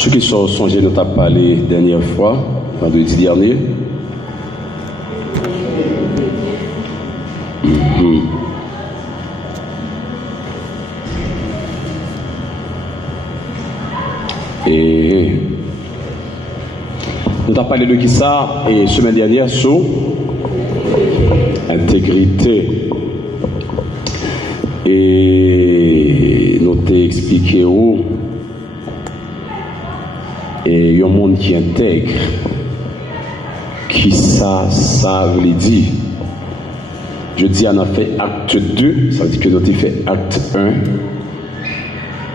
Ceux qui sont songés, nous avons parlé la dernière fois, vendredi dernier. Et nous avons parlé de qui ça, et semaine dernière, sur intégrité. Et nous avons expliqué où et il y a un monde qui intègre. Qui ça veut dire? Je dis, on a fait acte 2, ça veut dire que nous avons fait acte 1.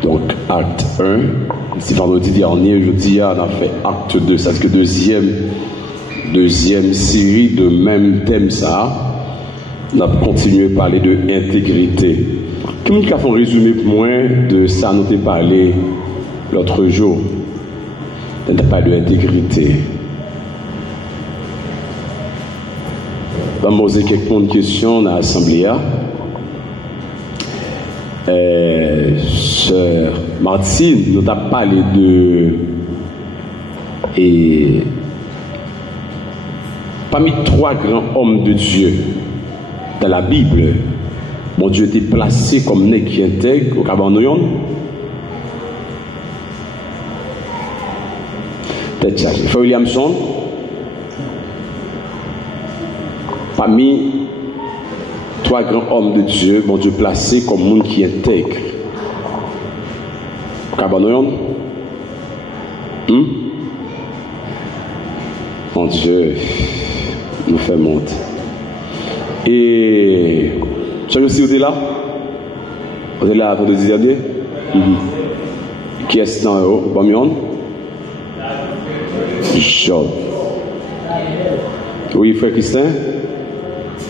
Donc, acte 1. Si vendredi dernier, je dis, on a fait acte 2, ça veut dire que deuxième série de même thème, ça. On a continué à parler de intégrité. Comment on a fait un résumé pour moi de ça, nous avons parlé l'autre jour? On n'a pas d'intégrité. On va poser quelques questions dans l'assemblée. Sœur Martine, nous avons parlé de. Et parmi 3 grands hommes de Dieu dans la Bible, mon Dieu était placé comme né qui intègre au Cabernaum. Frère Williamson, parmi 3 grands hommes de Dieu, mon Dieu placé comme monde qui intègre. Cabernaum. Mon Dieu, nous fait monter. Et je sais si vous êtes là. Vous êtes là avant de dire dernier. Qui est dans le haut? Job. Oui, frère Christin,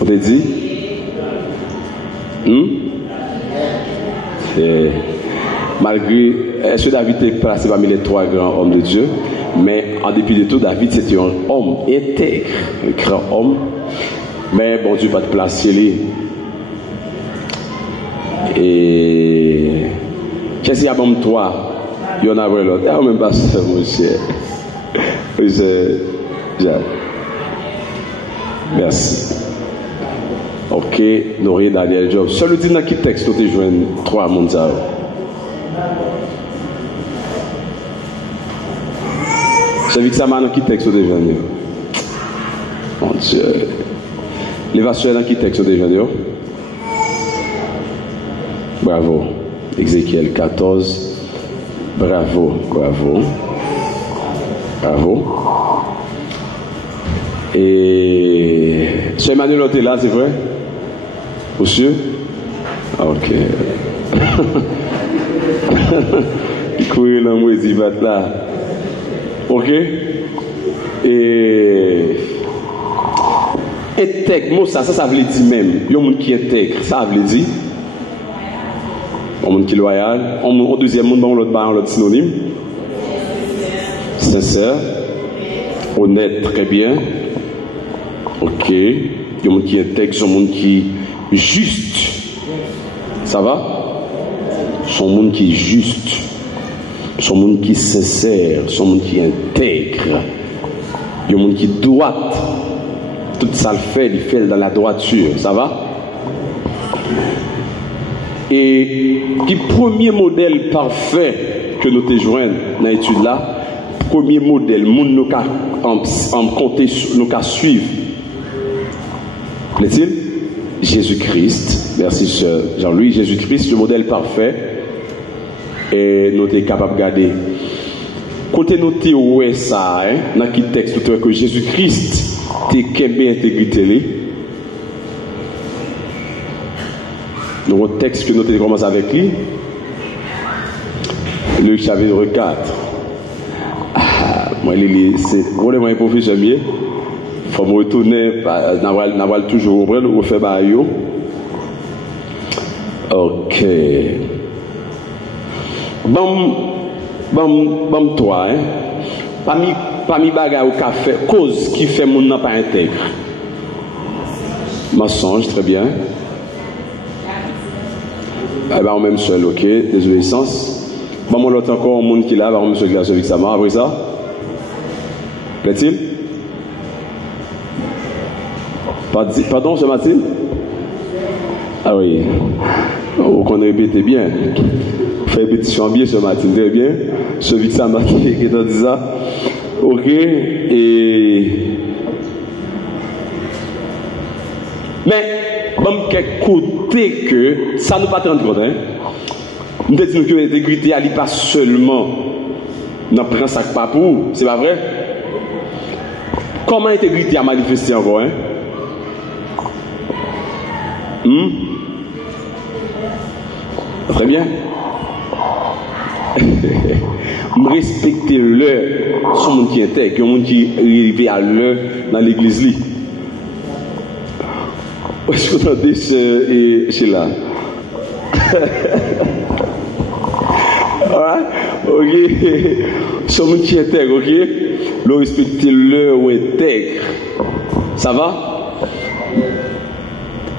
on t'a dit? Malgré, est-ce que David est placé parmi les 3 grands hommes de Dieu? Mais en dépit de tout, David c'était un homme intègre, un grand homme. Mais bon Dieu va te placer lui. Et qu'est-ce qu'il y a bon toi? Il y en a vrai l'autre. Ah, même pas ça, mon cher. Merci. Ok, nous rien Daniel Job. Seul dit dans quel texte tu joins 3 mondiaux. Je vis que ça m'a dans quel texte tu joins. Mon Dieu. Les vasseurs dans quel texte tu joins. Bravo. Ézéchiel 14. Bravo. Et Sœur Emmanuel est là, c'est vrai? Monsieur? Ok. Il courait dans moi, il va là. Ok? Et intègre, moi ça veut dire même. Il y a un monde qui intègre, ça veut dire. Un monde qui est loyal. Au deuxième monde, l'autre synonyme. Sincère. Honnête, très bien. Ok. Il y a un monde qui intègre, il y a un monde qui est juste. Ça va? Son monde qui est juste. Son monde qui est sincère. Son monde qui intègre. Il y a un monde qui est droit. Tout ça le fait, il fait dans la droiture. Ça va? Et le premier modèle parfait que nous te joignons dans l'étude là, premier modèle, nous en compter, nous qu'à suivre. Plaît-il? Jésus-Christ. Merci, Sœur Jean-Louis. Jésus-Christ, le modèle parfait. Et nous sommes capables de garder. Côté noté, ouais, ça, dans quel texte, nous trouvons que Jésus-Christ, t'es qu'aimé intégrité. Dans le texte que nous avons commencé avec lui, le chapitre 4. Moi, c'est vraiment un professeur mieux. Il faut me retourner, n'avoir toujours comprendre, ou faire baillot. Ok. Bon, toi, parmi bagages au café, cause qui fait mon n'a pas intègre. Mensonge, très bien. Eh bien, même seul, ok, désobéissance. Maman, l'autre encore, un monde qui est là, par exemple, M. Glace avec sa main, après ça. Plaît-il? Pardon, M. Mathilde? Ah oui. Oh, qu'on répète bien. Fait répétition bien, M. Mathilde, très bien. Celui qui m'a qui t'a dit ça. Ok. Mais, comme quel côté que ça nous pas rendre compte, hein? Nous disons que l'intégrité, elle n'est pas seulement dans le prince sac papou, c'est pas vrai? Comment l'intégrité a manifesté encore, hein? Très bien. Respecter l'heure, son monde qui est intègre, un monde qui est arrivé à l'heure dans l'église. Est-ce que vous entendez chez là? Ok. Son monde qui est intègre, ok? Le respecter l'heure ou intègre. Ça va?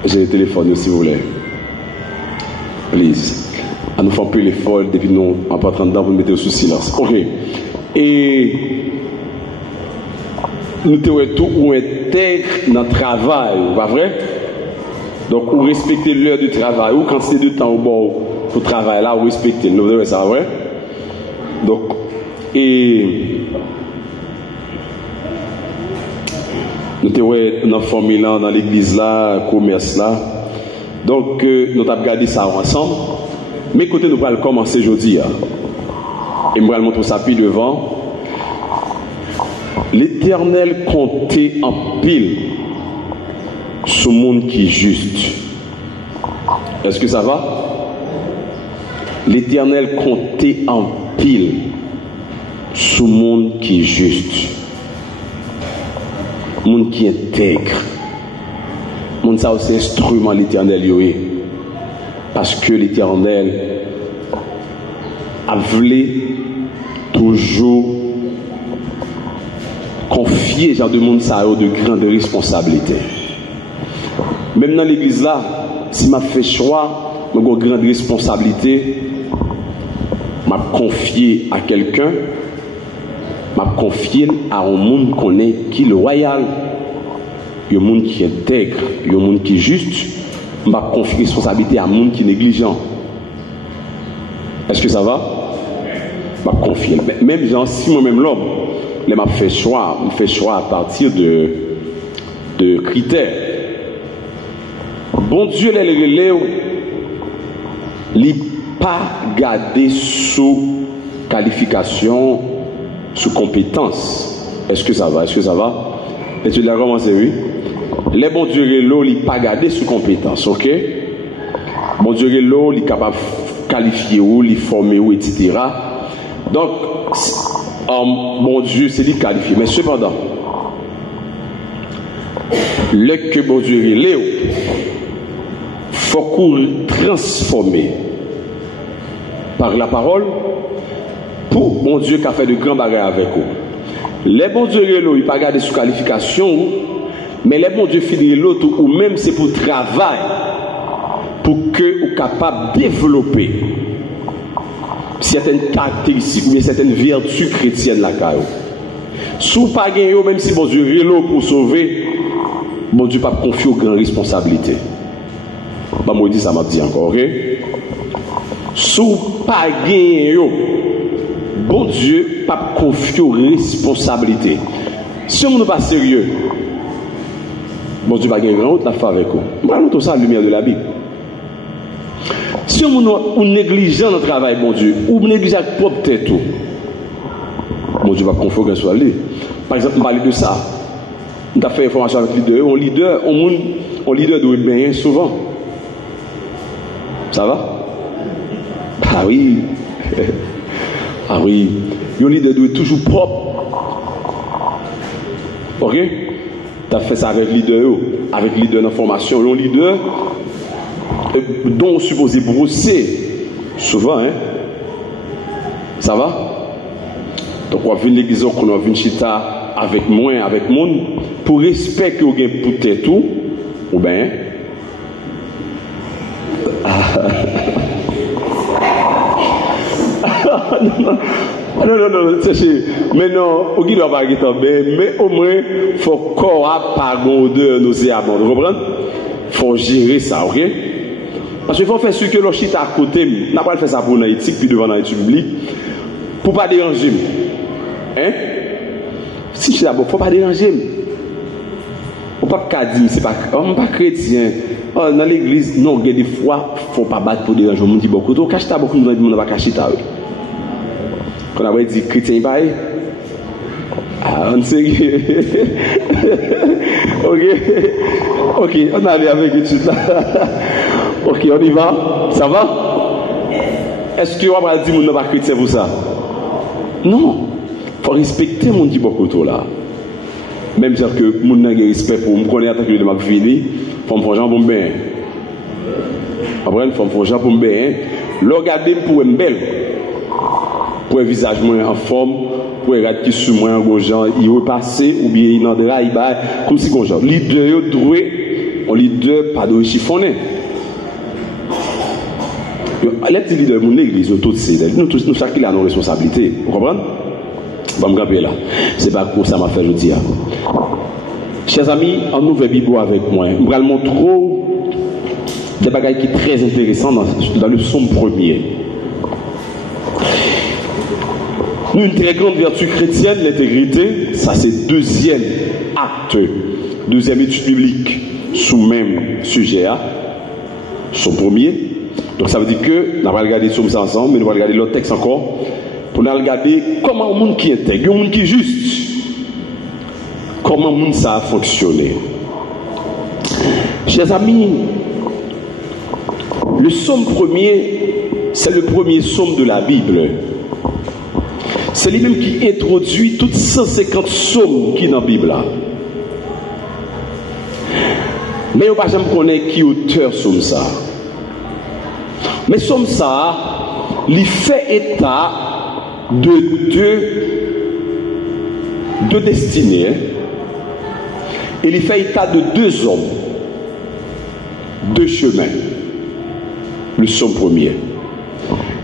J'ai le téléphone si vous voulez. Please. À nous faire plus l'effort depuis nous en pas 30 ans pour nous mettre sous silence. Ok. Et nous te tout ou intègre dans le travail, pas vrai? Donc, ou respecter l'heure du travail, ou quantité de temps au bord pour travailler là, ou respecter. Nous devons ça, vrai? Donc, et nous te dans la formule là, dans l'église là, commerce là. Donc, nous avons regardé ça ensemble. Mais écoutez, nous allons commencer aujourd'hui. Et nous allons montrer ça puis devant. L'Éternel comptait en pile sur le monde qui est juste. Est-ce que ça va? L'Éternel comptait en pile sur le monde qui est juste. Le monde qui est intègre. Le monde ça aussi instrument l'Éternel. Parce que l'Éternel a voulu toujours confier genre de monde ça de grandes responsabilités. Même dans l'église là, si m'a fait choix, j'ai une grande responsabilité, m'a confié à quelqu'un, m'a confié à un monde qu'on est qui est le royal, un monde qui est intègre, un monde qui est juste. M'a confié responsabilité à un monde qui est négligent. Est-ce que ça va? M'a confié. Même genre, si moi-même l'homme, il m'a fait choix, il fait choix à partir de critères. Bon Dieu, les relève, il pas gardé sous qualification, sous compétence. Est-ce que ça va? Est-ce que ça va? Et tu l'as commencé, oui? Les bon Dieu l'eau, il pas gardé sous compétence, ok? Bon Dieu l'eau, il est capable de qualifier ou, il former ou, etc. Donc, bon Dieu, c'est lui qualifié. Mais cependant, le que bon Dieu l'eau, faut qu'on transformer par la parole pour bon Dieu qui a fait de grands bagages avec vous. Les bon Dieu l'eau, il pas gardé sous qualification. Mais les bons Dieu finit l'autre, ou même c'est pour travail, pour que vous capable de développer certaines caractéristiques ou bien certaines vertus chrétiennes là. Si vous pas gagné, même si bon Dieu est là pour sauver, bon Dieu pas confier aux grandes responsabilités. Bah, moi dis ça m'a dit encore, ok? Si vous pas gagné, bon Dieu pas confier aux responsabilités. Si on n'est pas sérieux, bon Dieu va gagner grand autre la fait avec vous. Moi, nous tout ça la lumière de la Bible. Si on néglige notre travail, bon Dieu, ou néglige notre propre tête, bon Dieu va confier sur lui. Par exemple, on parle de ça. On a fait information avec leader. On leader doit être bien souvent. Ça va? Ah oui. Ah oui. Un leader doit être toujours propre. Ok? Tu as fait ça avec le leader d'information. Le leader dont on suppose brosser souvent, hein? Ça va? Donc on va venir l'église, on va venir chita avec moi, avec monde, pour respect que vous avez pour tout, ou bien. Non, mais non, au guide va pas tomber, mais au moins, il faut qu'on a pas de nauséabond. Vous comprenez? Il faut gérer ça, ok? Parce qu'il faut faire ce que l'on chita à côté, n'a pas fait ça pour l'éthique, puis devant l'éthique publique, pour pas déranger. Hein? Si je dis d'abord, il ne faut pas déranger. On ne peut pas dire, c'est pas, on n'est pas chrétien. Oh, dans l'église, non, il y a des fois, il ne faut pas battre pour déranger. On dit beaucoup, on cache ta beaucoup, on ne va pas cacher ta. Quand on a dit chrétien, pareil. Ah, on sait. Ok, on allait avec l'étude là. Ok, on y va. Ça va? Est-ce qu'on va dire que nous ne pas chrétien pour ça? Non. Il faut respecter mon dit beaucoup là. Même dire que mon n'a respect pour me connaître que de ma vie, il faut me faire Jean pour me bien. Après, il faut me faire Jean pour me bien. Le regarder pour me belle. Pour un visage moins en forme, pour un regard qui sous moi en gros genre, il repasse ou bien il en draille, comme si genre. Leader, on leader pas de chiffonné. Les petits leaders de mon église, nous chacun a nos responsabilités. Vous comprenez? Je vais me rappeler là. C'est pas quoi ça m'a fait aujourd'hui. Chers amis, en nouvelle Bible avec moi, je vais vous montrer des bagages qui sont très intéressants dans le psaume premier. Une très grande vertu chrétienne, l'intégrité, ça c'est deuxième acte, deuxième étude biblique sous même sujet, son premier. Donc ça veut dire que, nous allons regarder ça ensemble, mais nous allons regarder l'autre texte encore, pour nous regarder comment un monde qui est intègre, un monde qui est juste, comment un monde ça a fonctionné. Chers amis, le psaume premier, c'est le premier psaume de la Bible. C'est lui-même qui introduit toutes 150 psaumes qui sont dans la Bible. Mais on ne va jamais connaître qui est auteur de ça. Mais somme ça, il fait état de deux destinées. Et il fait état de deux hommes, deux chemins. Le psaume premier.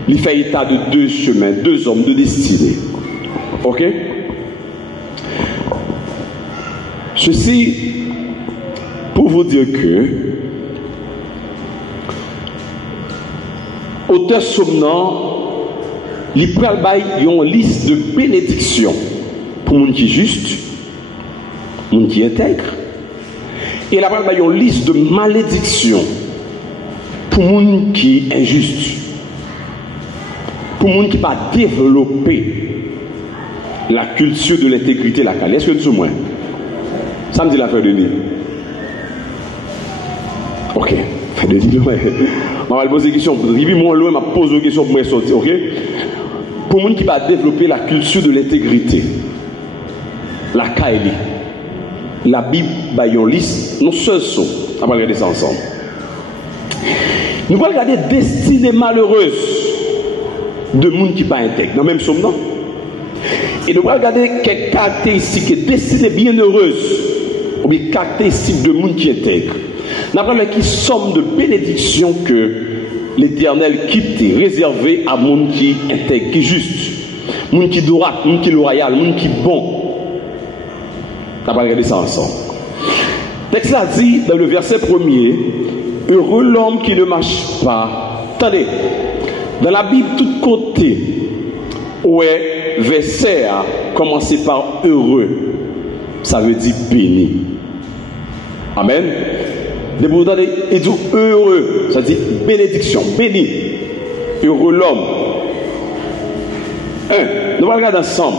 Il fait état de deux chemins, deux hommes, deux destinées. Ok? Ceci pour vous dire que auteur somnant, il prend une liste de bénédictions pour les gens qui sont justes, les gens qui intègrent, et il prend une liste de malédictions pour les gens qui sont injustes, pour les gens qui n'ont pas développé la culture de l'intégrité locale. Est-ce que nous sommes ça me dit l'affaire de nuit. Ok, fait de nuit. Je vais poser des questions. Je vais poser des questions pour me sortir. Ok? Pour les gens qui n'ont pas développé la culture de l'intégrité, la Kaili, la Bible, une liste, non seul son. On va regarder ça ensemble. Nous allons regarder destinée malheureuse de gens qui ne sont pas intègres. Dans le même somme, non? Et nous allons regarder quelques caractéristiques et destinées bienheureuses ou bien caractéristiques de gens qui intègrent. Nous allons regarder qui somme de bénédictions que l'Éternel quitte réservé à gens qui intègrent, qui juste, gens qui droit, gens qui loyal, gens qui bon. Nous allons regarder ça ensemble. Le texte a dit dans le verset 1er, heureux l'homme qui ne marche pas. Attendez, dans la Bible, tout côté, où est verset a commencé par heureux, ça veut dire béni. Amen. Et vous entendez, il dit heureux, ça dit bénédiction, béni. Heureux l'homme. Nous allons regarder ensemble.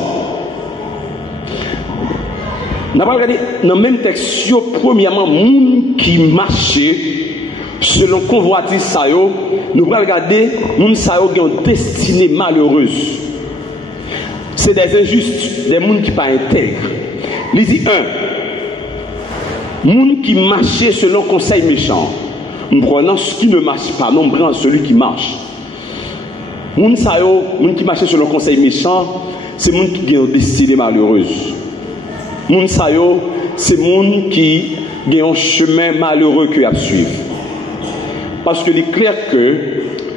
Nous allons regarder dans le même texte, premièrement, gens qui marchaient selon convoitise ça yo, nous allons regarder gens ça yo qui ont destinée malheureuse. C'est des injustes, des gens qui ne sont pas intègres. Il dit gens qui marchaient selon conseil méchant. Nous prenons ce qui ne marche pas, nous prenons celui qui marche. Gens qui marchaient selon conseil méchant, c'est gens qui ont destinée malheureuse. Gens c'est gens qui ont un chemin malheureux qu'ils à suivre. Parce qu'il est clair que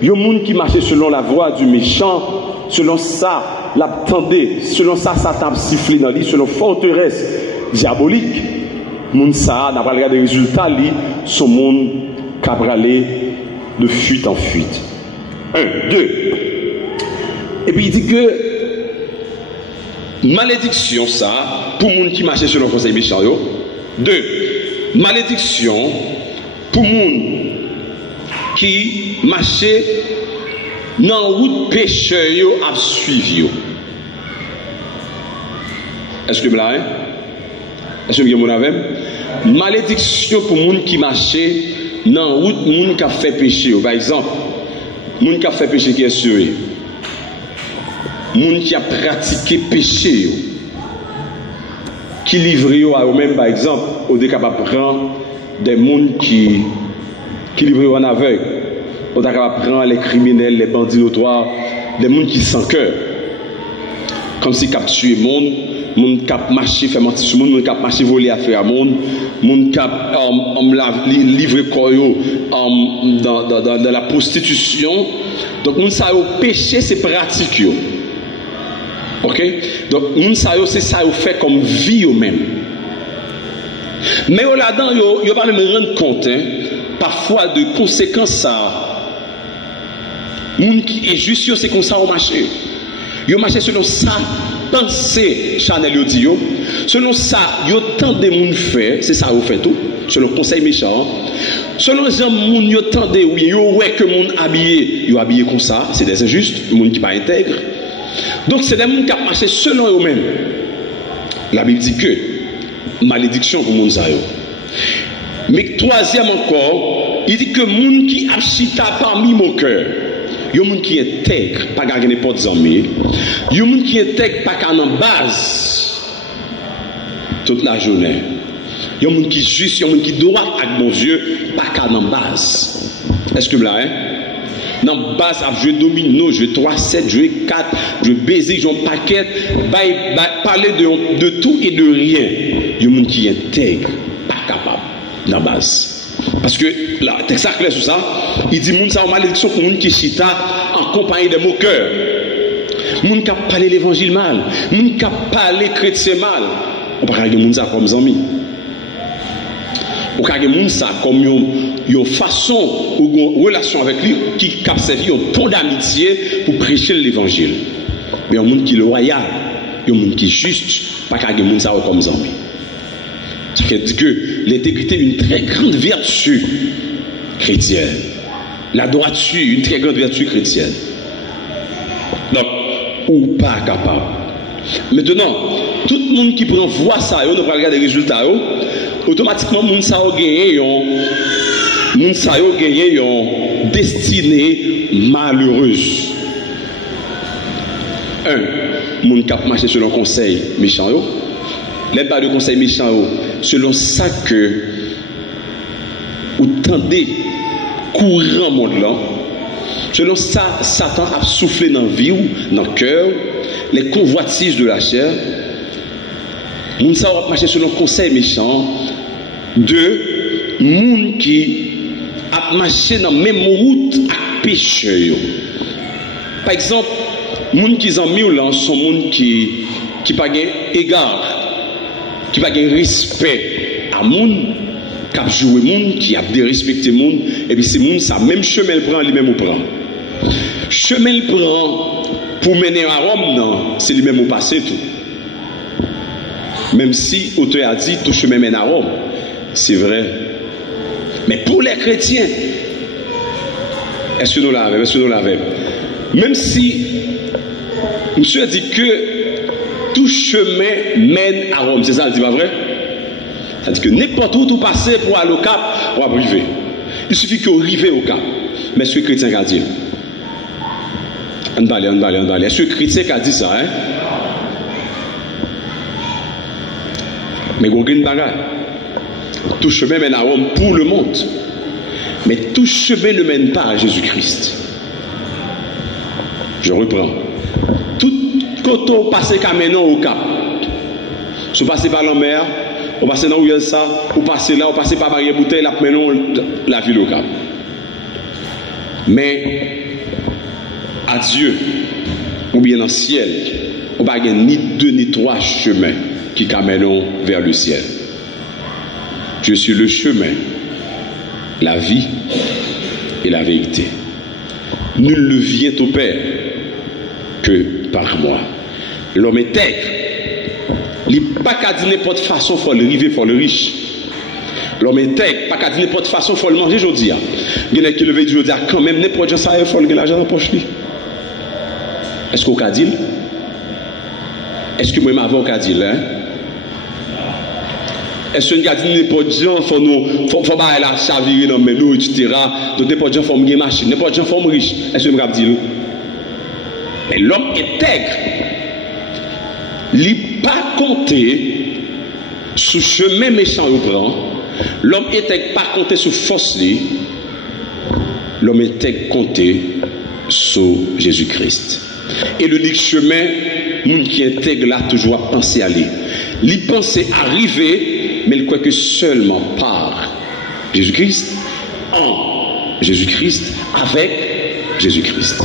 les gens qui marchaient selon la voie du méchant, selon ça, l'attendait, selon ça, Satan sifflé dans lui, selon forteresse diabolique, moun ça n'a pas regardé les résultats, lui, son monde cabralé de fuite en fuite. 1, 2. Et puis il dit que malédiction, ça, pour moun qui marchait selon le conseil méchant, 2. Malédiction, pour moun qui marchait dans la route pécheur à suivre. Est-ce que vous l'avez? Est-ce que vous l'avez? Malédiction pour les gens qui marchent dans la route, les gens qui ont fait péché. Par exemple, les gens qui ont fait péché qui est sûr. Les gens qui ont pratiqué péché. Qui livrent à eux-mêmes, par exemple, au capable de prendre des gens qui livrent en aveugle. On est capable de prendre les criminels, les bandits notoires, les gens qui sont sans cœur. Comme si cap tuer le monde, moun cap marcher faire mentir sur monde, moun cap marcher voler affaire à monde, moun cap livrer corps dans la prostitution. Donc moun ça au péché c'est pratique yo. OK? Donc moun ça c'est ça yo fait comme vie yo même. Mais là-dedans yo pas me rendre compte parfois de conséquences ça. Moun qui est juste c'est comme ça au marché. Yo marché selon ça pensée Chanel yo dit yo. Selon ça yo tant de moun fait, c'est ça yo fait tout. Selon conseil méchant. Selon gens moun yo tant de oui, yo ouais que moun habillé comme ça, c'est des injustes, moun qui pas intègre. Donc c'est des moun qui marché selon eux-mêmes. La Bible dit que malédiction pour moun ça yo. Mais troisième encore, il dit que moun qui achita parmi mon cœur. Yon moun qui intègre, pas gagner n'importe zami. Yon moun qui intègre, pas qu'en base toute la journée. Yon moun qui juste, yon moun qui droit avec mon Dieu, pas qu'en base. Est-ce que vous l'avez? Dans base, à jouer domino, jouer 3-7, jouer 4, jouer baiser, jouer paquet, parler de tout et de rien. Yon moun qui intègre, pas capable, dans base. Parce que là, texte clair sur ça, il dit moun ça en malédiction pour moun qui chita en compagnie des moqueurs. Moun qui a parlé l'évangile mal, moun qui a parlé chrétien mal. On peut regarder moun ça comme amis. On peut regarder moun ça comme une façon ou une relation avec lui qui a servi un pont d'amitié pour prêcher l'évangile. Mais un moun qui est loyal, un moun qui est juste, pas regarder moun ça comme amis. Ça veut dire que l'intégrité est une très grande vertu chrétienne. La droiture, une très grande vertu chrétienne. Donc, ou pas capable. Maintenant, tout le monde qui prend voix ça, on va regarder les résultats, automatiquement, moun sa yo gagné une destinée malheureuse. Moun qui a marché selon conseil méchant, les pas de conseil méchant, selon ça que vous tendez courant monde là, selon ça Satan a soufflé dans la vie ou dans le cœur les convoitises de la chair. Moun ça va marcher selon conseil méchant de moun qui a marché dans la même route à pécheur. Par exemple, moun qui en mis là sont moun qui pas gain égard, qui va gagner respect à moun, qui a joué moun, qui a dérespecté moun, et puis c'est moun ça même chemin le prend lui-même au prend. Chemin le prend pour mener à Rome, non, c'est lui-même au passé tout. Même si auteur a dit tout chemin mène à Rome, c'est vrai. Mais pour les chrétiens, est-ce que nous l'avons? Est-ce que nous l'avons? Même si monsieur a dit que tout chemin mène à Rome. C'est ça, elle dit pas vrai? Ça dit que n'importe où tout passer pour aller au Cap, on va arriver. Il suffit qu'on arrive au Cap. Mais ce que chrétien a dit. On va aller. Est-ce que chrétien a dit ça, hein? Mais on a une bagarre. Tout chemin mène à Rome pour le monde. Mais tout chemin ne mène pas à Jésus-Christ. Je reprends. Quand on passe maintenant au Cap, si on passe par la mer, on passe dans où ça, on passe là, on passe par Marie Bouteille, là maintenant la ville au Cap. Mais à Dieu, ou bien dans le ciel, on n'a pas ni deux ni trois chemins qui amènent vers le ciel. Je suis le chemin, la vie et la vérité. Nul ne vient au Père que par moi. L'homme intègre. Il n'est pas qu'à dire n'importe façon, il faut le river, il faut le riche. L'homme intègre, pas qu'à dire n'importe façon, il faut le manger aujourd'hui. Il y en a qui le veut dire quand même, n'importe ça, il faut le l'argent dans la poche. Est-ce qu'on a dit? Est-ce que moi, je vais dire? Est-ce qu'on a dit n'importe gens, il faut bailler la chavirer dans mes dos, etc. Donc n'importe gens font une machine, n'importe gens font riche. Est-ce que je vais dire? Mais l'homme intègre. Il n'est pas compté sous chemin méchant au prend. L'homme intègre pas compté sous force. L'homme intègre compté sur Jésus-Christ. Et le dit chemin, moun qui intègre là toujours à penser aller. Il pense arriver, mais il croit que seulement par Jésus-Christ, en Jésus-Christ, avec Jésus-Christ.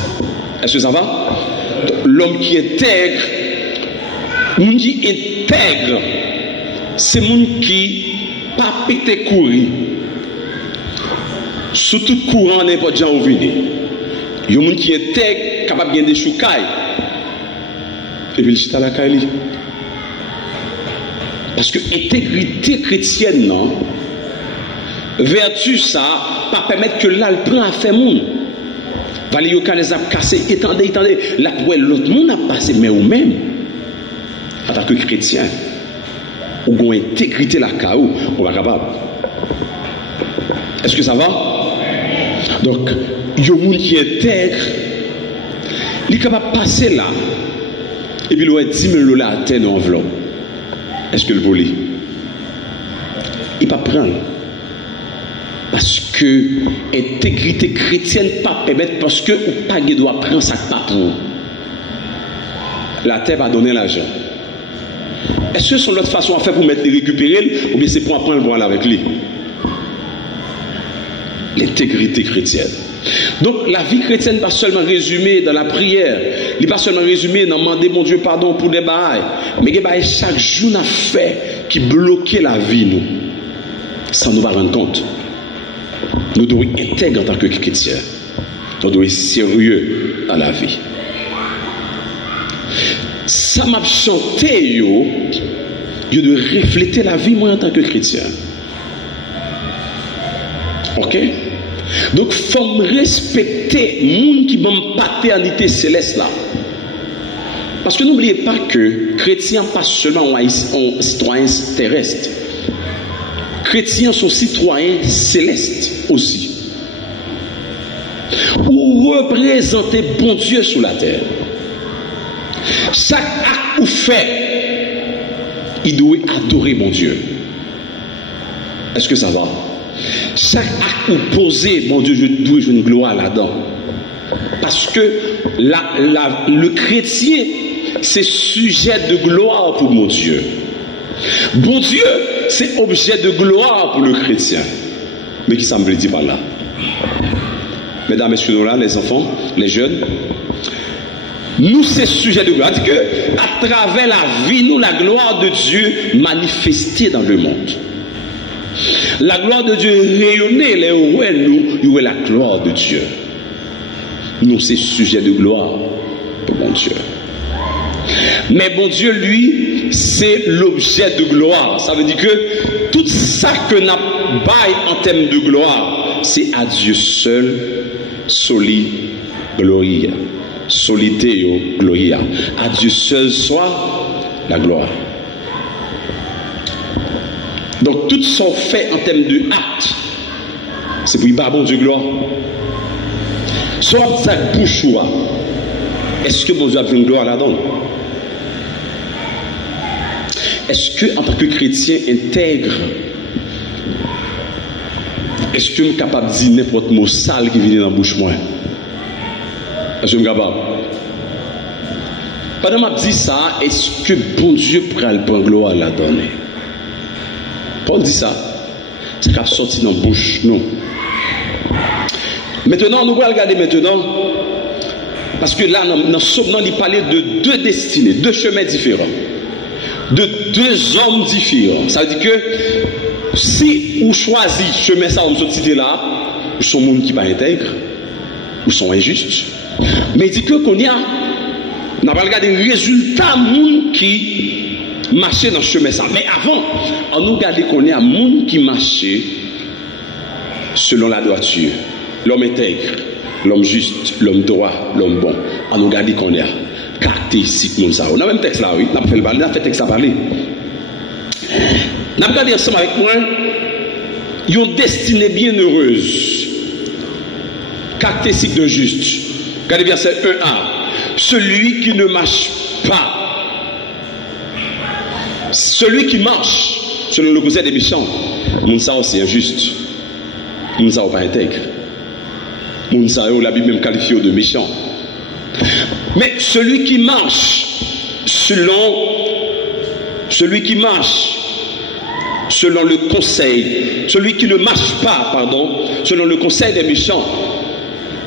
Est-ce que ça va? L'homme qui intègre, moun qui intègre, c'est moun qui pas pété courir. Sous tout courant n'importe gens où venir. Il y a moun qui intègre, capable de gagner des choucailles. Et puis il chita la caille. Parce que intégrité chrétienne, non, vertu ça, pas permettre que là le prend à faire monde. Valé yo kan les a cassé, attendez, là pour l'autre monde a passé, mais ou même en tant que chrétien, ou gon intégrité la caou, on va capable. Est-ce que ça va? Donc, yo moun qui intègre, il est capable de passer là, et puis il a 10 000 $ à terre dans l'enveloppe. Est-ce que le volet? Il ne peut pas prendre. Parce que l'intégrité chrétienne ne peut pas permettre, parce que ou pas doit prendre ça pas pour. La terre va donner l'argent. Est-ce que c'est l'autre façon à faire pour mettre les récupérer, ou bien c'est pour apprendre le voir avec lui? L'intégrité chrétienne. Donc la vie chrétienne n'est pas seulement résumée dans la prière, il n'est pas seulement résumée dans demander mon Dieu pardon pour des bails, mais il y a chaque jour un fait qui bloquait la vie nous, sans nous rendre compte. Nous devons être intègres en tant que chrétiens, nous devons être sérieux dans la vie. Ça m'a chanté de refléter la vie moi en tant que chrétien. Ok? Donc, il faut respecter les gens qui ont paternité céleste là. Parce que n'oubliez pas que chrétiens pas seulement un citoyen terrestre. Chrétiens sont citoyens célestes aussi. Ou représenter bon Dieu sur la terre. Chaque acte ou fait, il doit adorer mon Dieu. Est-ce que ça va? Chaque acte ou posé, mon Dieu, je dois jouer une gloire là-dedans. Parce que le chrétien, c'est sujet de gloire pour mon Dieu. Bon Dieu, c'est objet de gloire pour le chrétien. Mais qui ça me dit par là? Mesdames, messieurs, nous là, les enfants, les jeunes, nous, c'est sujet de gloire. C'est que, à travers la vie, nous, la gloire de Dieu manifestée dans le monde. La gloire de Dieu rayonnée, les ouè nous, il y a la gloire de Dieu. Nous, c'est sujet de gloire pour mon Dieu. Mais bon Dieu, lui, c'est l'objet de gloire. Ça veut dire que tout ça que n'a bail en termes de gloire, c'est à Dieu seul, soli gloria. Soliteo gloria. À Dieu seul soit la gloire. Donc, tout ce qu'on fait en termes de acte, c'est pour y battre bon Dieu gloire. Soit ça bouche, est-ce que bon Dieu a fait une gloire là-dedans? Est-ce que, en tant que chrétien intègre, est-ce que je suis capable de dire n'importe mot sale qui vient dans la bouche moi? Est-ce que je suis capable? Pendant que je dis ça, est-ce que bon Dieu prend le point gloire là-dedans? Paul dit ça, c'est qu'il sorti dans la bouche, non. Maintenant, nous allons regarder maintenant Parce que là, dans Somme, il parlait de deux destinées, deux chemins différents. De deux hommes différents. Ça veut dire que si vous choisissez chemin ça, dans cette cité-là, vous sont monde qui pas intègre, vous sont injustes. Mais il dit que qu'on y a, on va regarder les résultats monde qui marchait dans ce chemin ça. Mais avant, on nous regarde qu'on y a monde qui marchait selon la droiture, l'homme intègre, l'homme juste, l'homme droit, l'homme bon. On nous regarde qu'on y a caractéristiques de ça. On a même texte là, oui. On a fait texte à parler. On a regardé ensemble avec moi une destinée bienheureuse. Caractéristique de juste. Regardez bien, c'est 1a. Celui qui ne marche pas. Celui qui marche selon le conseil des méchants. Mounsa c'est injuste. Mounsa pas intègre. Mounsa la Bible même qualifie de méchant. Mais celui qui marche selon le conseil, celui qui ne marche pas, pardon, selon le conseil des méchants,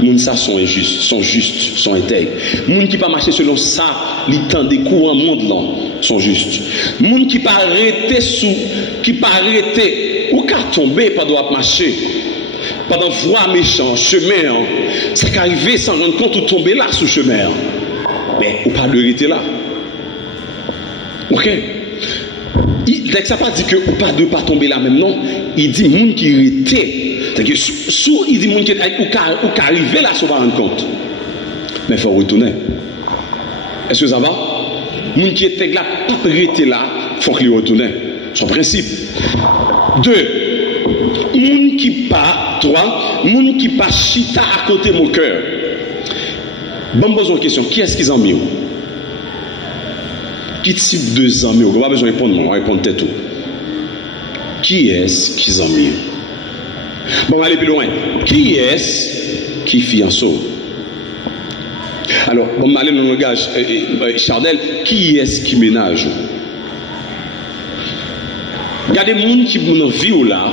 Mounsa sont injustes, sont justes, sont intègres. Moun qui pas marcher selon ça, les temps des courants monde là, sont justes. Moun qui pas arrêter ou qu'à tomber pas doit marcher. Pendant voie méchant, chemin, ça qui arrive sans rendre compte ou tomber là sous chemin. Mais ou pas de rester là. Ok? Il n'a pas dit que ou pas de pas tomber là même non. Il dit moun qui rete. C'est-à-dire que sous il dit moun qui ou arriver là sans rendre compte. Mais il faut retourner. Est-ce que ça va? Moun qui était là, pas rester là, il faut qu'il retourne. Son principe. 2. Moun qui pas, 3. Moun qui pas chita à côté de mon cœur. Bon, pose une question. Qui est-ce qu'ils ont mis? Qui type de amis? On n'a pas besoin de répondre, on va répondre tête tout. Qui est-ce qu'ils ont mis? Bon, on va aller plus loin. Qui est-ce qui fiançaille? Alors, on va aller dans le langage Chardel. Qui est-ce qui ménage? Regardez les gens qui sont vie là.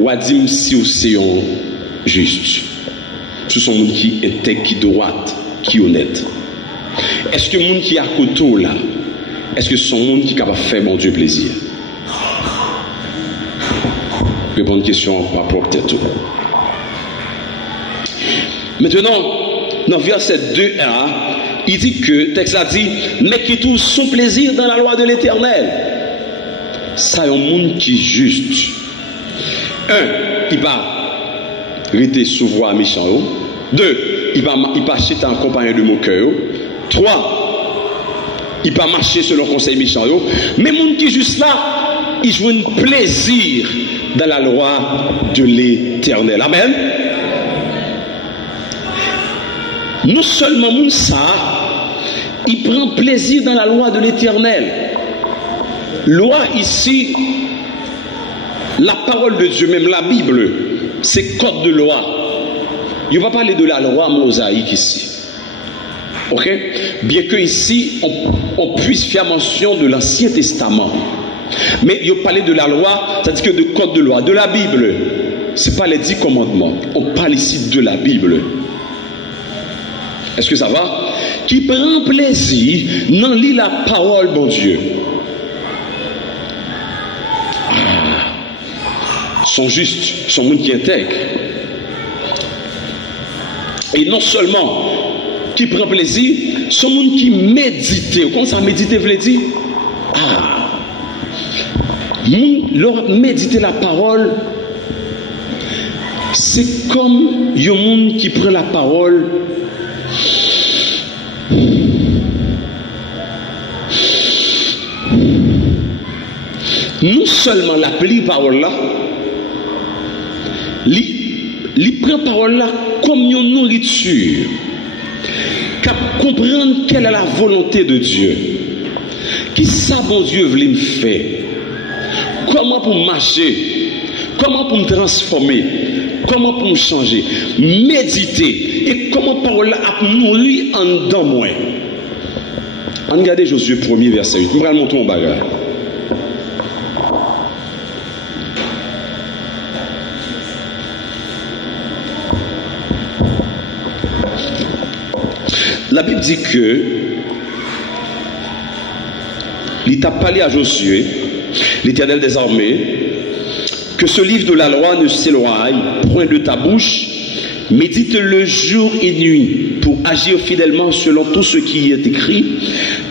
Ou à dire si ou c'est juste. Ce sont les gens qui intègrent, qui droite, qui honnête. Est-ce que les gens qui sont à côté là, est-ce que ce sont les gens qui sont capables de faire mon Dieu plaisir? Répondre à une question par propre tête. Maintenant, dans verset 2a, il dit que, le texte a dit, mais qui trouve son plaisir dans la loi de l'Éternel. Ça, c'est un monde qui est juste. 1, il va rester sous voie méchant. 2, il va acheter en compagnie de mon cœur. 3, il va marcher selon le conseil méchant. Mais le monde qui est juste là, il joue un plaisir dans la loi de l'Éternel. Amen. Non seulement moun ça, il prend plaisir dans la loi de l'Éternel. Loi ici, la parole de Dieu, même la Bible, c'est code de loi. Il va parler de la loi mosaïque ici. Ok? Bien que ici, on puisse faire mention de l'Ancien Testament. Mais il va parler de la loi, c'est-à-dire que de code de loi, de la Bible. Ce n'est pas les 10 commandements. On parle ici de la Bible. Est-ce que ça va? Qui prend plaisir dans lire la parole, bon Dieu. Sont justes, sont monde qui intègrent. Et non seulement qui prend plaisir, sont monde qui médite. Comment ça méditer veut dire? Leur méditer la parole, c'est comme un monde qui prend la parole. Non seulement l'appli parole là, il prend parole là comme une nourriture, cap comprendre quelle est la volonté de Dieu, qui ça bon Dieu veut me faire, comment pour marcher, comment pour me transformer, comment pour me changer, méditer et comment parole là a nourri en dedans moi. Regardez Josué 1er verset 8. Je vais vous montrer mon bagage. La Bible dit que il t'a parlé à Josué, l'Éternel des armées, que ce livre de la loi ne s'éloigne point de ta bouche, médite-le jour et nuit pour agir fidèlement selon tout ce qui y est écrit,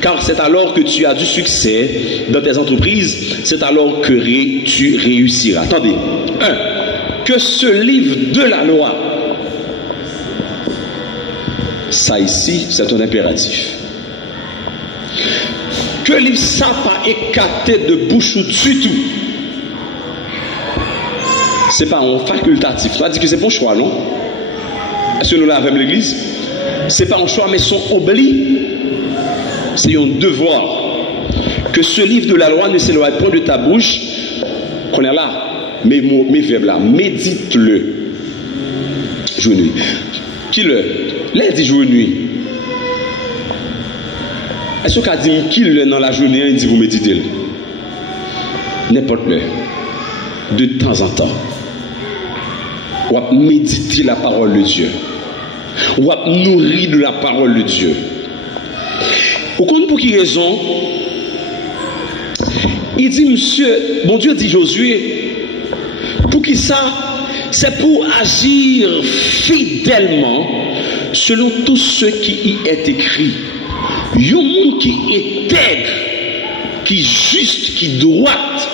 car c'est alors que tu as du succès dans tes entreprises, c'est alors que tu réussiras. Attendez, que ce livre de la loi, ça ici, c'est un impératif. Que livre ça pas écarté de bouche du tout. C'est pas un facultatif. Ça dit que c'est pas un choix, non? Est-ce que nous l'avons avec l'église? C'est pas un choix, mais son oubli. C'est un devoir. Que ce livre de la loi ne s'éloigne point de ta bouche. Qu'on est là, mes verbes là, médite-le. Jour et nuit. Qui le? Là, il dit jour et nuit. Est-ce qu'on a dit qu'il le dans la journée, il dit vous méditez-le? N'importe l'heure. De temps en temps. On va méditer la parole de Dieu. On va nourrir de la parole de Dieu. Vous comprenez pour quelle raison? Il dit, monsieur, bon Dieu dit Josué, pour qui ça? C'est pour agir fidèlement selon tout ce qui y est écrit. Il y a un monde qui est intègre, qui est juste, qui est droite.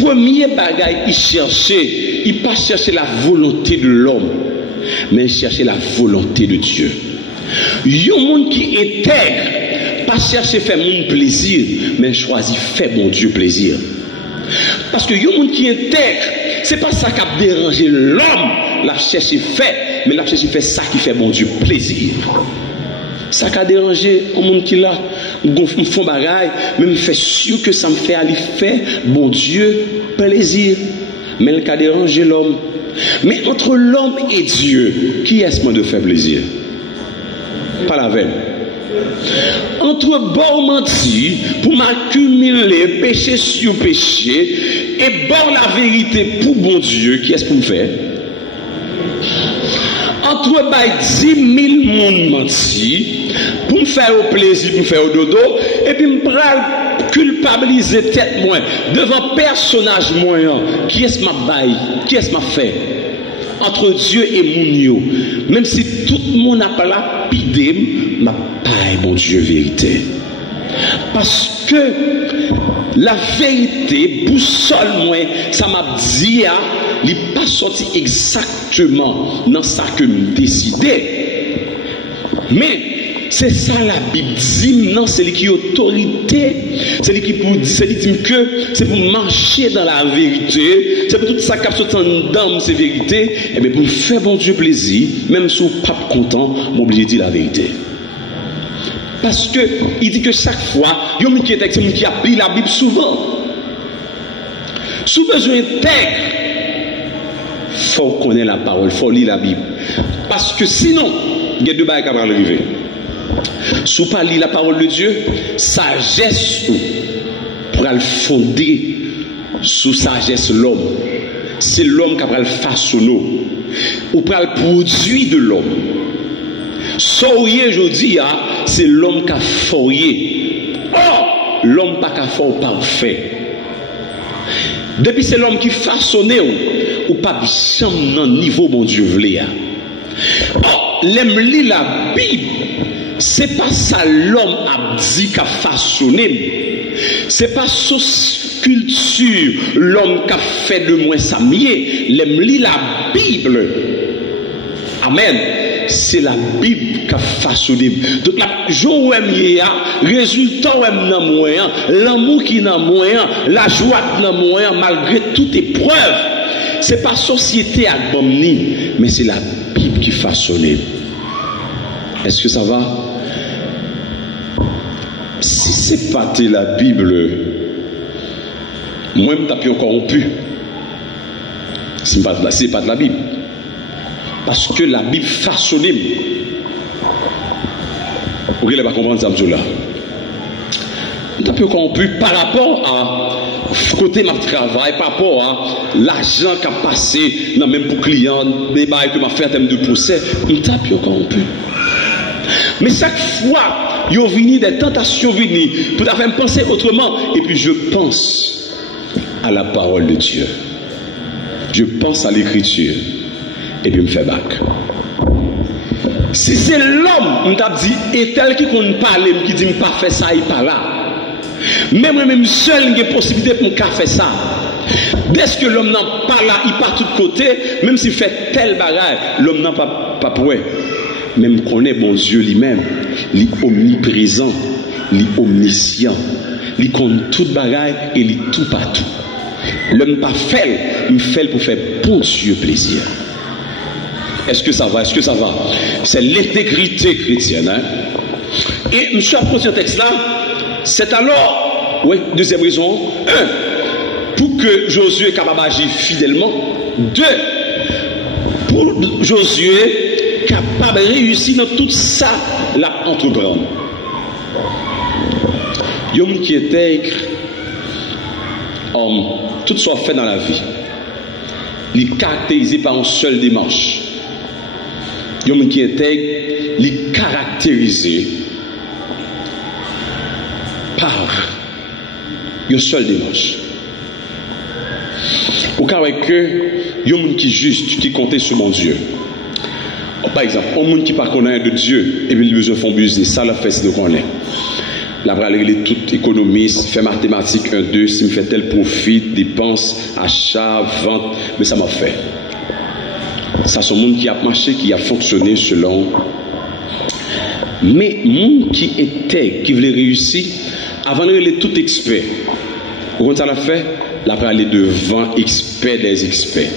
Premier bagaille, il cherchait, il pas chercher la volonté de l'homme, mais il cherchait la volonté de Dieu. Il y a un monde qui est intègre, pas chercher faire mon plaisir, mais choisir faire mon Dieu plaisir. Parce que il y a un monde qui est intègre, c'est pas ça qui a dérangé l'homme, l'a cherché faire, mais l'a cherché faire ça qui fait mon Dieu plaisir. Ça qui a dérangé au monde qui l'a, me font bagaille, mais me fait sûr que ça me fait aller faire bon Dieu plaisir. Mais le qui a dérangé l'homme. Mais entre l'homme et Dieu, qui est-ce de faire plaisir? Pas la veine. Entre bon menti pour m'accumuler péché sur péché et bon la vérité pour bon Dieu, qui est-ce pour me faire? Entre 10 000 monde menti pour me faire au plaisir, pour me faire au dodo, et puis me prendre culpabiliser tête moi devant personnage moyen, qui est-ce m'a bail, qui est-ce m'a fait? Entre Dieu et mon yo, même si tout le monde n'a pas lapidé, m'a paille mon Dieu vérité. Parce que la vérité, boussole moi, ça m'a dit, il n'est pas sorti exactement dans ça que je décidé. Mais c'est ça la Bible dit, non, c'est lui qui est autorité, c'est lui qui dit que c'est pour marcher dans la vérité, c'est pour tout ça qui a sorti dans ces vérités, et bien pour faire bon Dieu plaisir, même si vous n'êtes pas content, m'obligez de dire la vérité. Parce que il dit que chaque fois, il y a un qui a appris la Bible souvent. Sous besoin d'intègre, il faut connaître la parole, il faut lire la Bible. Parce que sinon, il y a deux bagages qui vont arriver. Si vous ne lisez pas la parole de Dieu, sagesse pour le fonder sous sagesse l'homme. C'est l'homme qui va le façonner. Ou pour le produit de l'homme. Soyez, je dis, c'est l'homme qui a foyé. Or, l'homme pas qu'à faire parfait. Depuis c'est l'homme qui façonne ou pas jamais dans niveau bon Dieu voulait. Or, l'aime lire la Bible, c'est pas ça l'homme a dit qu'a façonné. C'est pas sous culture l'homme qui a fait de moi ça mieux. L'aime lire la Bible. Amen. C'est la Bible qui a façonné. Donc, la joie résultat dans moyen, l'amour qui dans moyen, la joie dans moyen, malgré toute épreuve. C'est pas société à bomni, mais c'est la Bible qui façonne. Est-ce que ça va? Si c'est pas la Bible, moi je suis corrompu. C'est pas de la Bible. Parce que la Bible façonne. Vous ne pouvez pas comprendre ça, là. Je suis corrompu par rapport à côté de mon travail, par rapport à l'argent qui a passé, même pour client, des bails que m'a fait en termes de procès. Je suis corrompu. Mais chaque fois, il y a venu des tentations venues pour faire penser autrement. Et puis je pense à la parole de Dieu. Je pense à l'écriture. Et puis je me fais back. Si c'est l'homme, on t'a dit, et tel qui compte parler, qui dit, pas faire ça, il pas là. Mais moi-même seul, j'ai possibilité pour me faire ça. Dès que l'homme n'a pas là, il part de tous côtés, même s'il fait tel bagage, l'homme n'a pas pouet. Même connaît bon Dieu lui-même, il est omniprésent, il est omniscient, il compte tout bagage et il est tout partout. L'homme pas fait, il fait pour faire bon Dieu plaisir. Est-ce que ça va? Est-ce que ça va? C'est l'intégrité chrétienne. Hein? Et je suis approché ce texte-là. C'est alors, oui, deuxième raison. Un, pour que Josué soit capable d'agir fidèlement. Deux, pour Josué capable de réussir dans tout ça, la entreprendre. Il y a un qui intègre tout soit fait dans la vie. Il est caractérisé par une seule démarche. Il y a un qui intègre, il est caractérisé par une seule démarche. Au cas où il y a un qui est juste, qui compte sur mon Dieu. Par exemple, un monde qui ne connaît pas de Dieu, et puis il a besoin de faire business, ça la fait si nous connaît. La vraie, il est tout économiste, fait mathématiques 1, 2, s'il me fait tel profit, dépense, achat, vente, mais ça m'a fait. Ça, c'est un monde qui a marché, qui a fonctionné selon. Mais monde qui était, qui voulait réussir, avant de tout expert, comment ça l'a fait? La vraie, elle est devant expert des experts.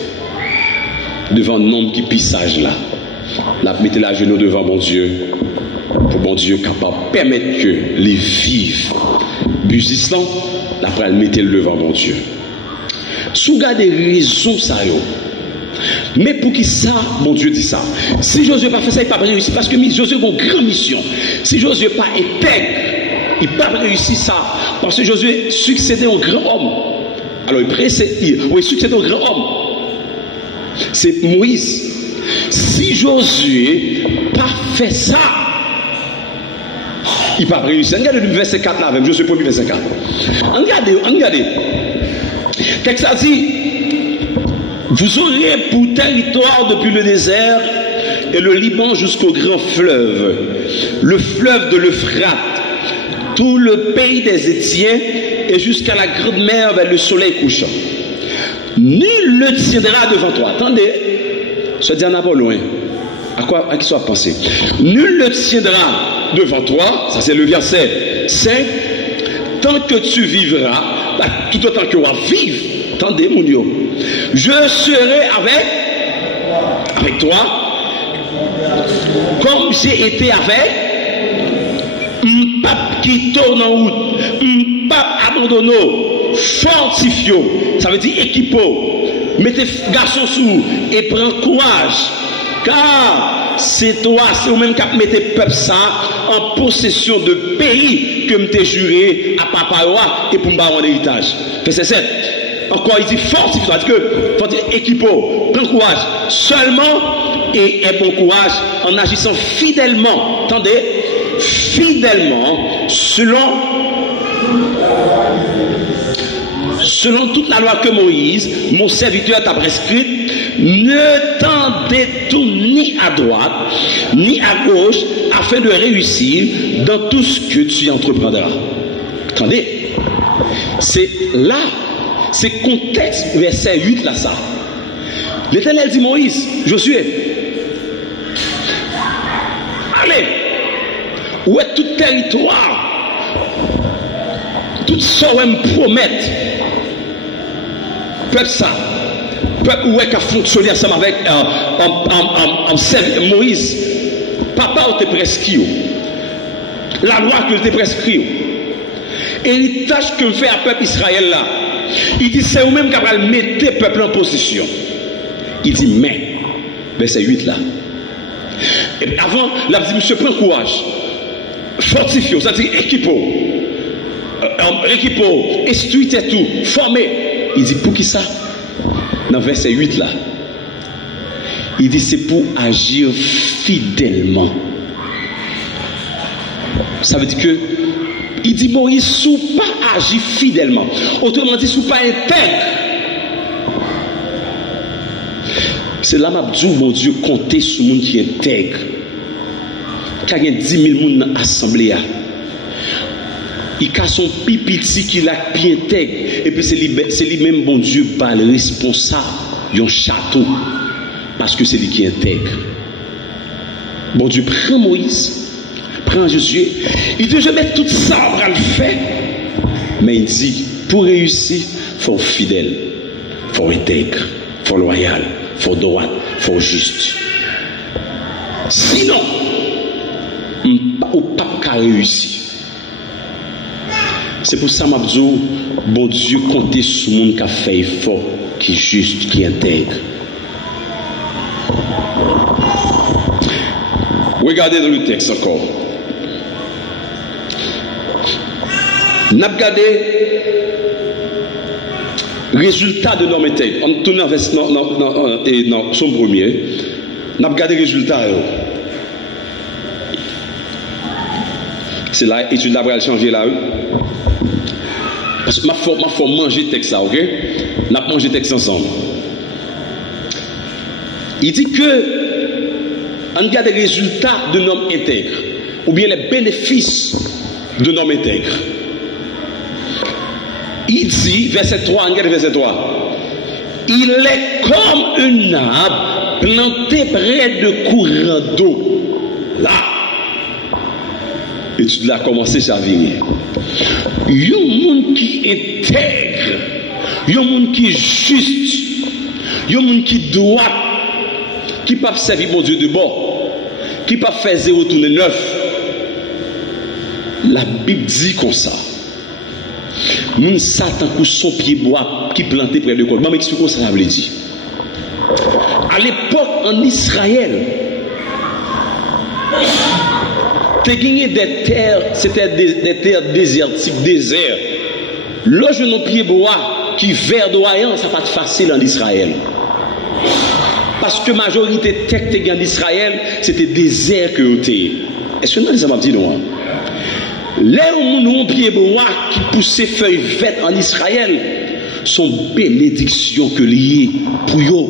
Devant un homme qui pissage là. La mettez la genou devant mon Dieu. Pour bon Dieu capable de permettre que les vivent busissant, après elle mettait le devant bon Dieu. Sous garde des raisons ça yo. Mais pour qui ça, bon Dieu dit ça. Si Josué pas fait ça, il n'a pas réussi parce que Josué a une grande mission. Si Josué pas intègre, il n'a pas réussi ça parce que Josué succédait au grand homme. Alors il succédait au grand homme. C'est Moïse. Si Josué pas fait ça, il n'a pas réussi. Regardez le verset 4 là, même. Je suis premier verset 4. Regardez. Le texte a dit, vous aurez pour territoire depuis le désert et le Liban jusqu'au grand fleuve, le fleuve de l'Euphrate, tout le pays des Étiens et jusqu'à la grande mer vers le soleil couchant. Nul ne tiendra devant toi. Attendez, je dis en pas loin. À qui soit pensé? Nul ne tiendra devant toi, ça c'est le verset 5, tant que tu vivras, tout autant que tu vas vivre, attendez mon Dieu, je serai avec toi, comme j'ai été avec un pape qui tourne en route, un pape abandonné, fortifio, ça veut dire équipo, mettez garçon sous et prends courage. Car c'est toi, c'est vous-même qui mettez peuple ça en possession de pays que m'te juré à papa et pour me en héritage. Verset 7. Encore il dit fortifie, c'est-à-dire que équipo, prends courage seulement et aie bon courage en agissant fidèlement. Attendez, fidèlement selon toute la loi que Moïse, mon serviteur, t'a prescrite, ne t'en détourne ni à droite, ni à gauche, afin de réussir dans tout ce que tu entreprendras. Attendez, c'est là, c'est contexte, verset 8, là, ça. L'Éternel dit Moïse, Josué, allez, où est tout territoire, tout ça où elle me promette, peuple ça, peuple où est qu'à fonctionner ensemble avec Moïse, papa ou te prescrit, la loi que te prescrit, et l'héritage que me fait à peuple Israël là, il dit c'est vous-même qui va mettre le peuple en position. Il dit mais, verset 8 là. Et puis avant, là, il dit monsieur, prends courage, fortifie, ça dit équipo, instruite et tout, formé. Il dit pour qui ça? Dans verset 8 là, il dit c'est pour agir fidèlement. Ça veut dire que, il dit Moïse, sous pas agir fidèlement. Autrement dit, sous pas intègre. C'est là que mon Dieu compter sur le monde qui intègre. Qui a 10 000 personnes dans l'assemblée. Il a son pipiti qui l'a bien intègre. Et puis c'est lui-même, bon Dieu, pas le responsable d'un château. Parce que c'est lui qui intègre. Bon Dieu prend Moïse, prend Josué. Il dit, je mets tout ça à le faire. Mais il dit, pour réussir, il faut être fidèle, il faut être intègre, il faut être loyal, il faut être droit, il faut être juste. Sinon, on ne peut pas réussir. C'est pour ça que je dis, bon Dieu, comptez sur le monde qui a fait effort, qui est juste, qui est intègre. Regardez dans le texte encore. N'a pas regardé résultat de normes intègres. On tourne vers son premier. N'a pas regardé résultat. C'est là, étude là, pour changer là. Parce que ma faut manger le texte là, ok? N'a pas mangé le texte ensemble. Il dit que on regarde les résultats de normes intègres, ou bien les bénéfices de normes intègres. Il dit, verset 3, on regarde verset 3. Il est comme un arbre planté près de courants d'eau. Là, l'étude a commencé à venir. Il y a un monde qui intègre, il y a un monde qui est juste, il y a un monde qui doit, qui ne peut pas servir mon Dieu de bord, qui ne peut pas faire 0 tourner 9. La Bible dit comme ça. Moun Satan pour son pied bois qui planté près de col. Je m'explique ce que ça veut dire. À l'époque en Israël, tu as gagné des terres, c'était des terres désertiques, déserts. Là, je n'ai pied bois qui verdoyant, ça pas facile en Israël. Parce que la majorité de terres qui en Israël, c'était désert que vous avez. Est-ce que vous avez dit non? Là où nous avons pied bois qui poussait feuilles vertes en Israël, sont bénédictions que liées pour eux.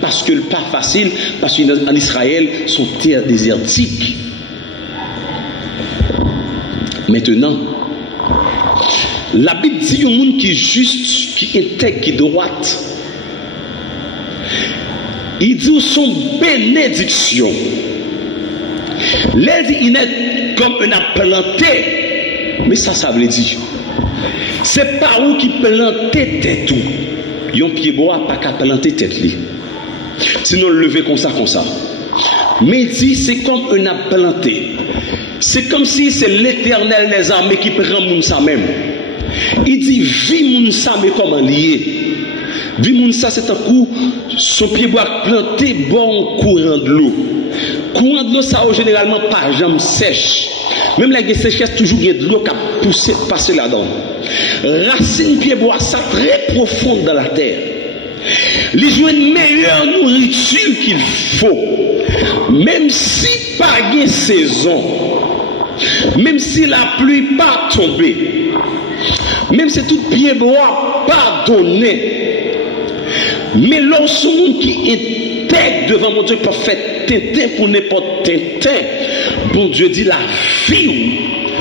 Parce que le pas facile, parce qu'en Israël, sont terres désertiques. Maintenant, la Bible dit un monde qui est juste, qui est intègre, qui est droite. Il dit son bénédiction. L'aide il est comme un a planté. Mais ça veut dire. C'est pas où qui planté tête tout. Yon pied bois pas qu'à planter tête li. Sinon lever comme ça. Mais il dit c'est comme un a planté. C'est comme si c'est l'Éternel des armées qui prend Mounsa même. Il dit vie Mounsa mais comment lié. Vie Mounsa c'est un coup son pied bois planté bon courant de l'eau. Courant de l'eau ça généralement pas jamais sèche. Même la sécheresse toujours il y a de l'eau qui a poussé passer là-dedans. Racine pied bois ça très profonde dans la terre. Il joue une meilleure nourriture qu'il faut. Même si pas de saison. Même si la pluie pas tombée, même si tout pied bois pas donné, mais lorsqu'on qui intègre devant mon Dieu pour faire tintin pour n'importe tintin, bon Dieu dit la vie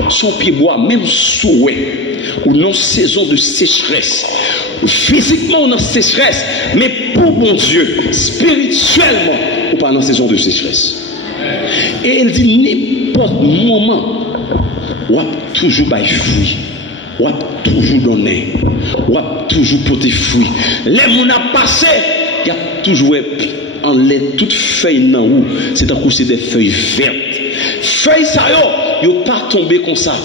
son pied bois même souhait ou non saison de sécheresse, physiquement on a sécheresse, mais pour mon Dieu spirituellement ou pas en saison de sécheresse. Et il dit n'importe moment, on a toujours bail fruit, on a toujours donné, on a toujours porté fruit. Les gens a passé, il y a toujours en l'air toutes feuilles dans où c'est un coup c'est des feuilles vertes. Feuilles ça yo pas tombé comme ça.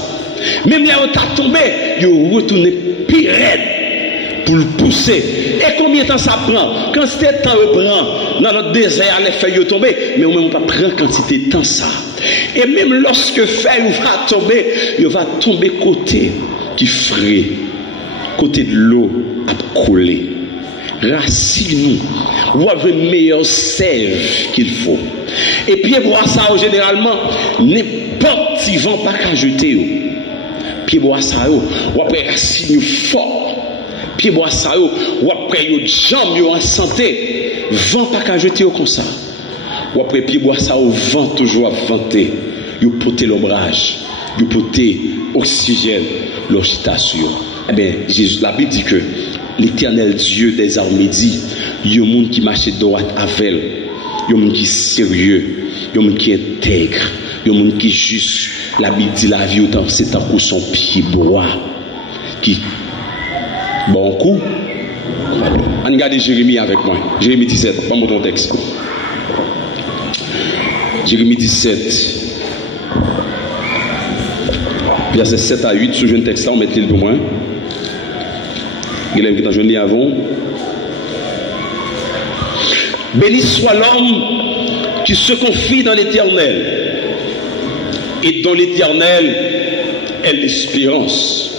Même là où t'as tombé, yo retourné pire raide pour le pousser. Et combien de temps ça prend? Quand c'était temps reprend dans notre désert, les feuilles tombent, mais on ne peut pas prendre quantité de temps ça. Et même lorsque feuille va tomber, il va tomber côté qui frais, côté de l'eau à couler. racine, ou avoir une meilleure sève qu'il faut. Et puis, bois ça, généralement, n'importe qui vent pas qu'à jeter. Puis, bois ça, ou après racine fort. Puis, bois ça, ou après yo jambes yo en santé. Vent pas qu'à jeter comme ça. Ou après, puis, bois ça, ou vent toujours à vanter. Yo porter l'ombrage, yo porter oxygène, l'oxytation. Eh bien, la Bible dit que l'Éternel Dieu des armées dit, il y a un monde qui marche droit avec elle, il y a un monde qui est sérieux, il y a un monde qui est intègre, il y a un monde qui est juste. La Bible dit la vie autant c'est un coup son pied bois qui bon coup. On regarde Jérémie avec moi. Jérémie 17, pas mon texte. Jérémie 17. Verset 7 à 8, ce jeune texte là, on met le pour moi. Il est en jeune avant. Béni soit l'homme qui se confie dans l'Éternel et dont l'Éternel est l'espérance.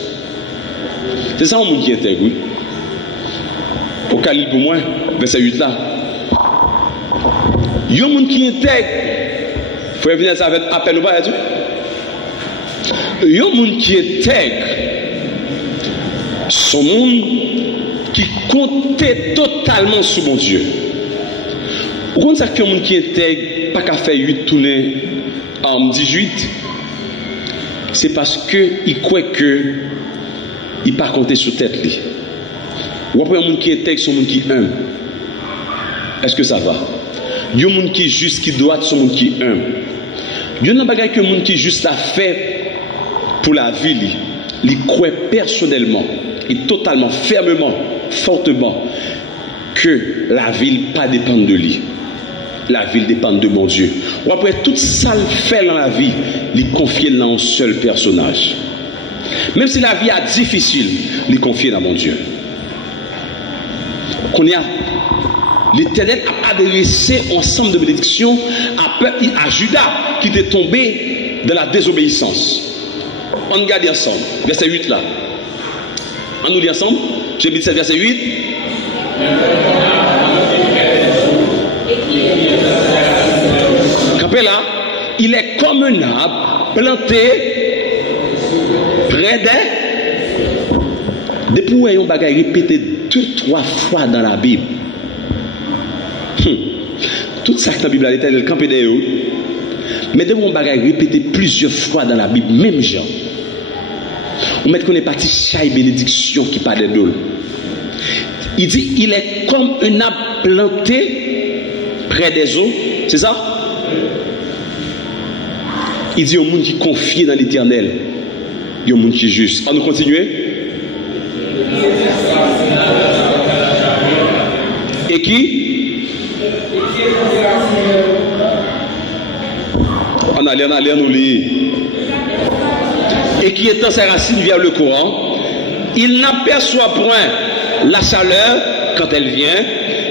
C'est ça, on qui intègre, oui. Au calibre pour moi, verset 8 là. Il y a un monde qui intègre. Il faut venir ça avec appel ou pas, tout. Il y a un monde qui intègre. Son monde qui comptait totalement sur mon Dieu. Vous comprenez ça qu'il y a un monde qui intègre, pas qu'à faire 8 tournées en 18. C'est parce qu'il croit que il pas compter sur tête lui. Ou après un monde qui intègre, son monde qui aime. Est-ce que ça va? Il y a un monde qui est juste, qui doit, son monde qui aime. Il y a un bagage que monde qui est juste la fait pour la vie, il croit personnellement et totalement, fermement, fortement que la ville pas dépend de lui. La ville dépend de mon Dieu. Ou après tout ça le fait dans la vie, il confie dans un seul personnage. Même si la vie est difficile, il confie dans mon Dieu. Qu'on y a l'Éternel a adressé un ensemble de bénédictions à Judas qui était tombé dans la désobéissance. On regarde ensemble, verset 8 là. On nous lit ensemble. J'ai mis 7 verset 8. Campé là, il est comme un arbre planté près des. Depuis où on bagaille répété 2-3 fois dans la Bible. Tout ça que la Bible a l'Éternel campé des hauts. Mais depuis on bagaille répété plusieurs fois dans la Bible, même Jean. On met qu'on est parti chaque bénédiction qui parle de l'eau. Il dit, il est comme un arbre planté près des eaux. C'est ça? Il dit au monde qui confie dans l'Éternel. Il y a un monde qui est juste. On nous continuer? Et qui? On allait nous lire. Et qui étend ses racines vers le courant, il n'aperçoit point la chaleur quand elle vient,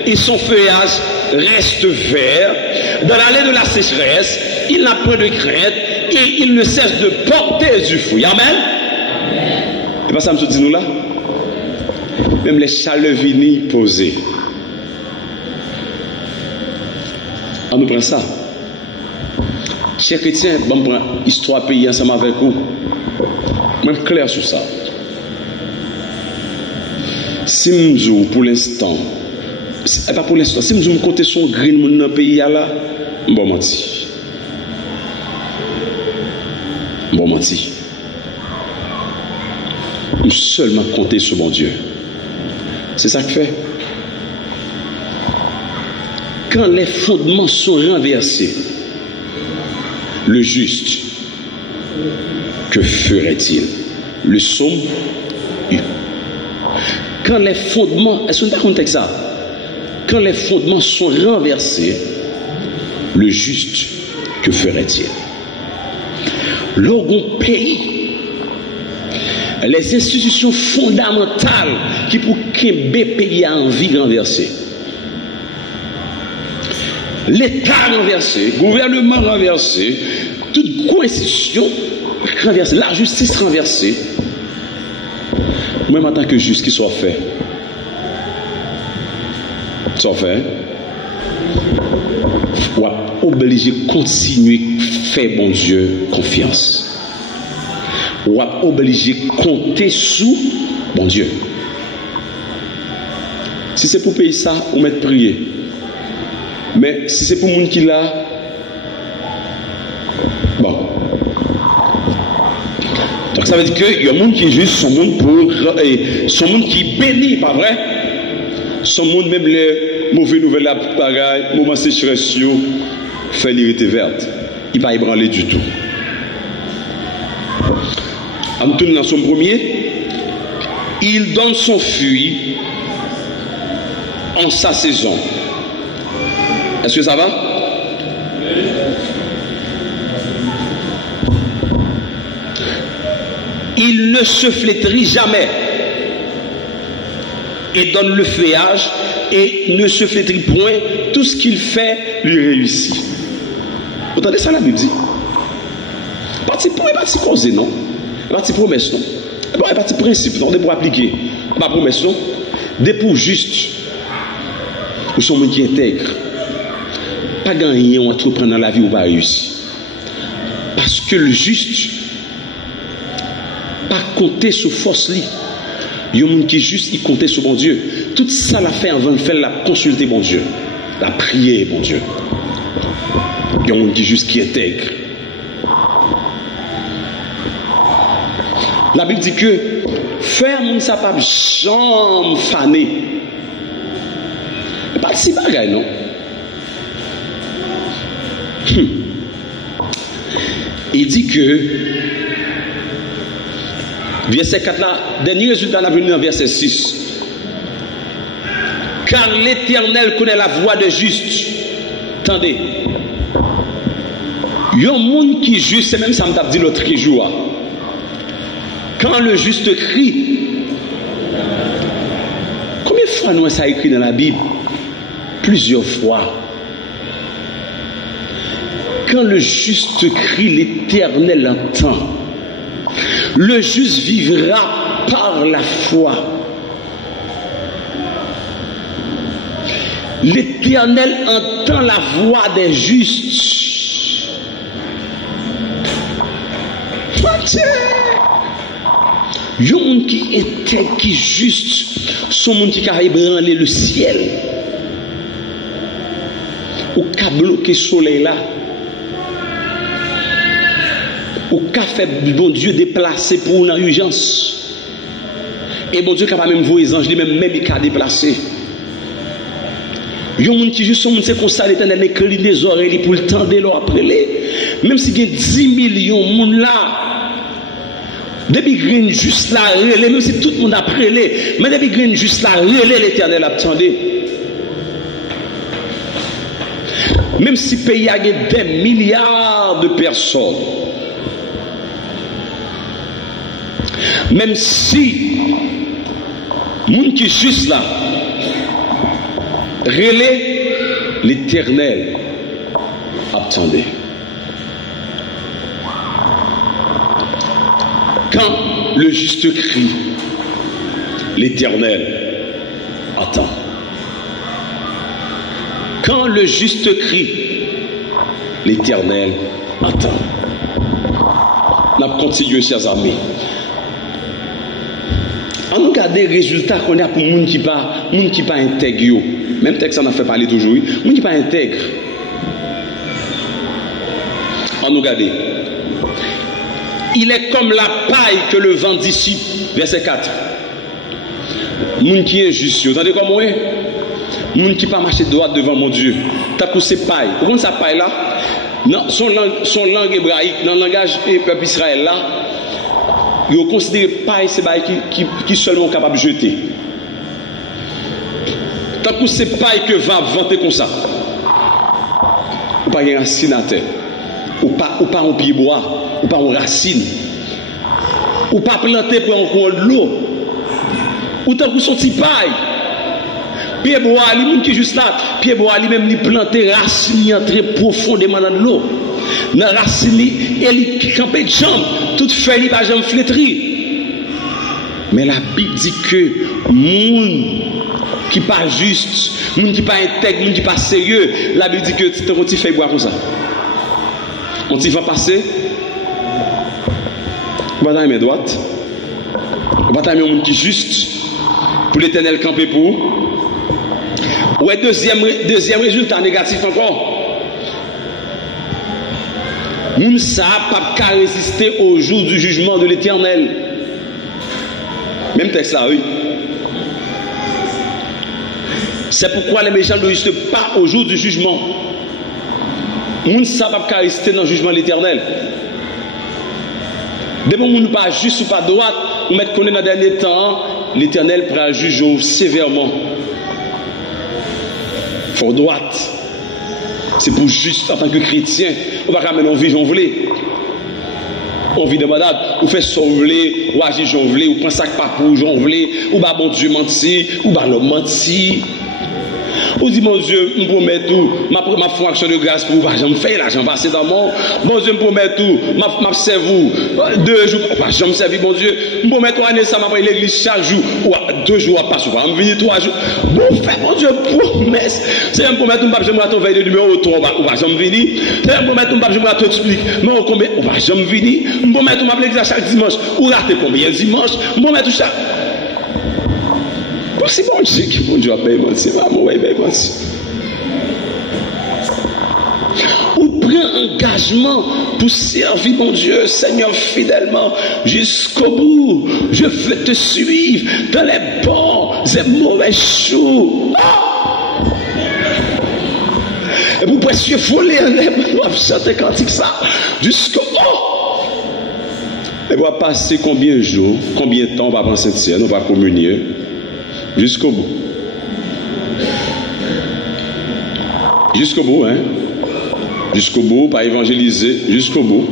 et son feuillage reste vert. Dans l'allée de la sécheresse, il n'a point de crainte, et il ne cesse de porter du fruit. Amen. Et pas ça me dit nous là? Même les chaleurs vini posées. On nous prend ça. Chers chrétiens, on prend histoire pays ensemble avec vous. Même clair sur ça. Si nous pour l'instant, pas pour l'instant, si nous comptons sur green dans le pays là, bon menti. Bon menti. Nous seulement compter sur mon Dieu. C'est ça que fait. Quand les fondements sont renversés, le juste, que ferait-il? Le psaume 1. Quand les fondements, est-ce qu'on t'a compté ça? Quand les fondements sont renversés, le juste, que ferait-il? Lorsqu'on pays, les institutions fondamentales qui pour qu'un pays a envie renversé. L'État renversé, le gouvernement renversé, toute constitution renversée, la justice renversée. Même en tant que juste qui soit fait, Ça fait. Ou obligé de continuer à faire bon Dieu confiance. Ou obligé de compter sous bon Dieu. Si c'est pour payer ça, on met prier. Mais si c'est pour le monde qui l'a, bon. Donc ça veut dire qu'il y a un monde qui est juste, son monde qui bénit, pas vrai? Son monde, même les mauvaises nouvelles, pareil, moment sécheresse, fait l'irrité verte. Il ne va pas ébranler du tout. En tournant dans son premier, il donne son fruit en sa saison. Est-ce que ça va? Il ne se flétrit jamais. Il donne le feuillage et ne se flétrit point. Tout ce qu'il fait lui réussit. Vous entendez ça la Bible dit? Parti pour et parti causé, non? Parti promesse, non? Parti principe, non? Des pour appliquer. Pas promesse, non? Des pour juste. Ou sont gens qui intègrent. Pas gagner ou entreprendre dans la vie ou pas réussir. Parce que le juste, pas compter sur force li. Il y a un monde qui est juste, il comptait sur bon Dieu. Tout ça l'a fait avant de faire la consulter bon Dieu. La prier bon Dieu. Il y a un monde qui est juste, qui intègre. La Bible dit que faire mon sapab jambe fané. Pas si bagaille, non? Il dit que verset 4 là, dernier résultat là venu dans verset 6. Car l'Éternel connaît la voie de juste. Attendez. Il y a un monde qui juste, c'est même ça me dit l'autre jour. Quand le juste crie, combien de fois nous ça écrit dans la Bible? Plusieurs fois. Quand le juste crie, l'Éternel entend. Le juste vivra par la foi. L'Éternel entend la voix des justes. Il y a un monde qui est qui juste, son monde qui a ébranlé le ciel. Ou qui a bloqué le soleil là. Ou qu'a fait bon Dieu déplacer pour une urgence. Et bon Dieu qui a même voué les anges, même il a déplacé. Il y a un monde qui juste son monde c'est comme ça, l'Éternel écrit des oreilles pour le tendre leur après les. Même si il y a 10 millions de monde là, depuis qu'il y a juste là, même si tout le monde a prélé, mais depuis qu'il y a juste là, l'Éternel attendait. Même si le pays a des milliards de personnes, même si le monde qui est juste là, relais, l'Éternel attendait. Quand le juste crie, l'Éternel attend. Quand le juste crie, l'Éternel attend. On a continué, chers amis. On nous regarde les résultats qu'on a pour les gens qui ne pas intègre. Même texte, ça m'a fait parler toujours. Les gens qui ne pas intègre. On nous regarde. Il est comme la paille que le vent dissipe. Verset 4. Les gens qui est injuste. Vous entendez comment est? Les gens qui ne pas marcher droit devant mon Dieu. T'as poussé paille. Vous comprenez sa paille là? Non, son langue hébraïque, dans le langage peuple Israël là, ils considèrent paille c'est paille qui seulement capable de jeter. Tant que c'est paille que va vanter comme ça. Ou pas une racine à terre. Ou pas un pied bois. Ou pas une racine. Ou pas planter pour un coin de l'eau. Ou tant que son petit paille. Pied bois, lui qui est juste là. Pied bois, lui même, il planter racine très profondément dans l'eau. Dans la racine, il campait de jambes. Toute feuille, il va jamais flétrir. Mais la Bible dit que monde qui pas juste, monde qui pas intègre, monde qui pas sérieux, la Bible dit que tu fais boire comme ça. On t'y va passer. On va dans les mains droites. On va dans les monde qui est juste pour l'Éternel camper pour. Ouais, deuxième résultat négatif encore. Moun sa pas résister au jour du jugement de l'Éternel. Même texte là, oui. C'est pourquoi les méchants ne résistent pas au jour du jugement. Moun sa pas résister dans le jugement de l'Éternel. Dès que moun pas juste ou pas droite, on met connaît dans le dernier temps, l'Éternel pourra juger sévèrement. Faut droite. C'est pour juste en tant que chrétien. On va quand même on vit, on voulait. On vit de malade, ou fait sauver, ou agir, j'en voulais, ou prend sac pas pour, j'en voulais, ou bah bon Dieu menti, ou bah l'homme menti. Ou dit mon Dieu, me promet tout, ma font action de grâce pour vous, j'en fais là, j'en passe dans mon. Bon Dieu me promet tout, m'a servi vous 2 jours, j'en me servi bon Dieu, me promet tout année ça m'a pris l'église chaque jour, ou 2 jours à passer, me venir 3 jours. Bon fait mon Dieu promesse. C'est me promet tout, je me raton veille de numéro 3, ou va j'en venir. C'est me promet tout, je me raton explique, non combien, ou va j'en venir. Me promet tout, m'appeler l'église chaque dimanche, ou rater combien dimanche, me promet tout chaque. C'est bon Dieu qui bon Dieu a payé, c'est pas moi, payé. Ou prend engagement pour servir mon Dieu, Seigneur, fidèlement, jusqu'au bout. Je veux te suivre dans les bons et mauvais choux. Et vous pouvez voler en l'air, chanter cantique ça, jusqu'au bout. Et vous passer combien de jours, combien de temps on va prendre cette scène, on va communier. Jusqu'au bout. Jusqu'au bout, hein. Jusqu'au bout, pas évangéliser. Jusqu'au bout.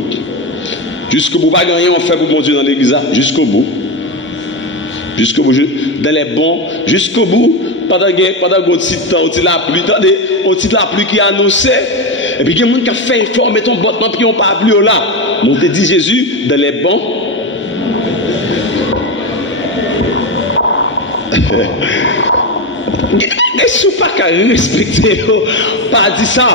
Jusqu'au bout, pas gagner, on fait pour mon Dieu dans l'église. Jusqu'au bout. Jusqu'au bout. Dans les bons. Jusqu'au bout. Pendant un petit temps, on dit la pluie. Attendez, on dit la pluie qui a annoncé. Et puis il y a des gens qui ont fait effort, mais ton bottement, puis on pas plus là. On te dit Jésus, dans les bons. Est-ce que pas qu'à respecter, pas dit ça.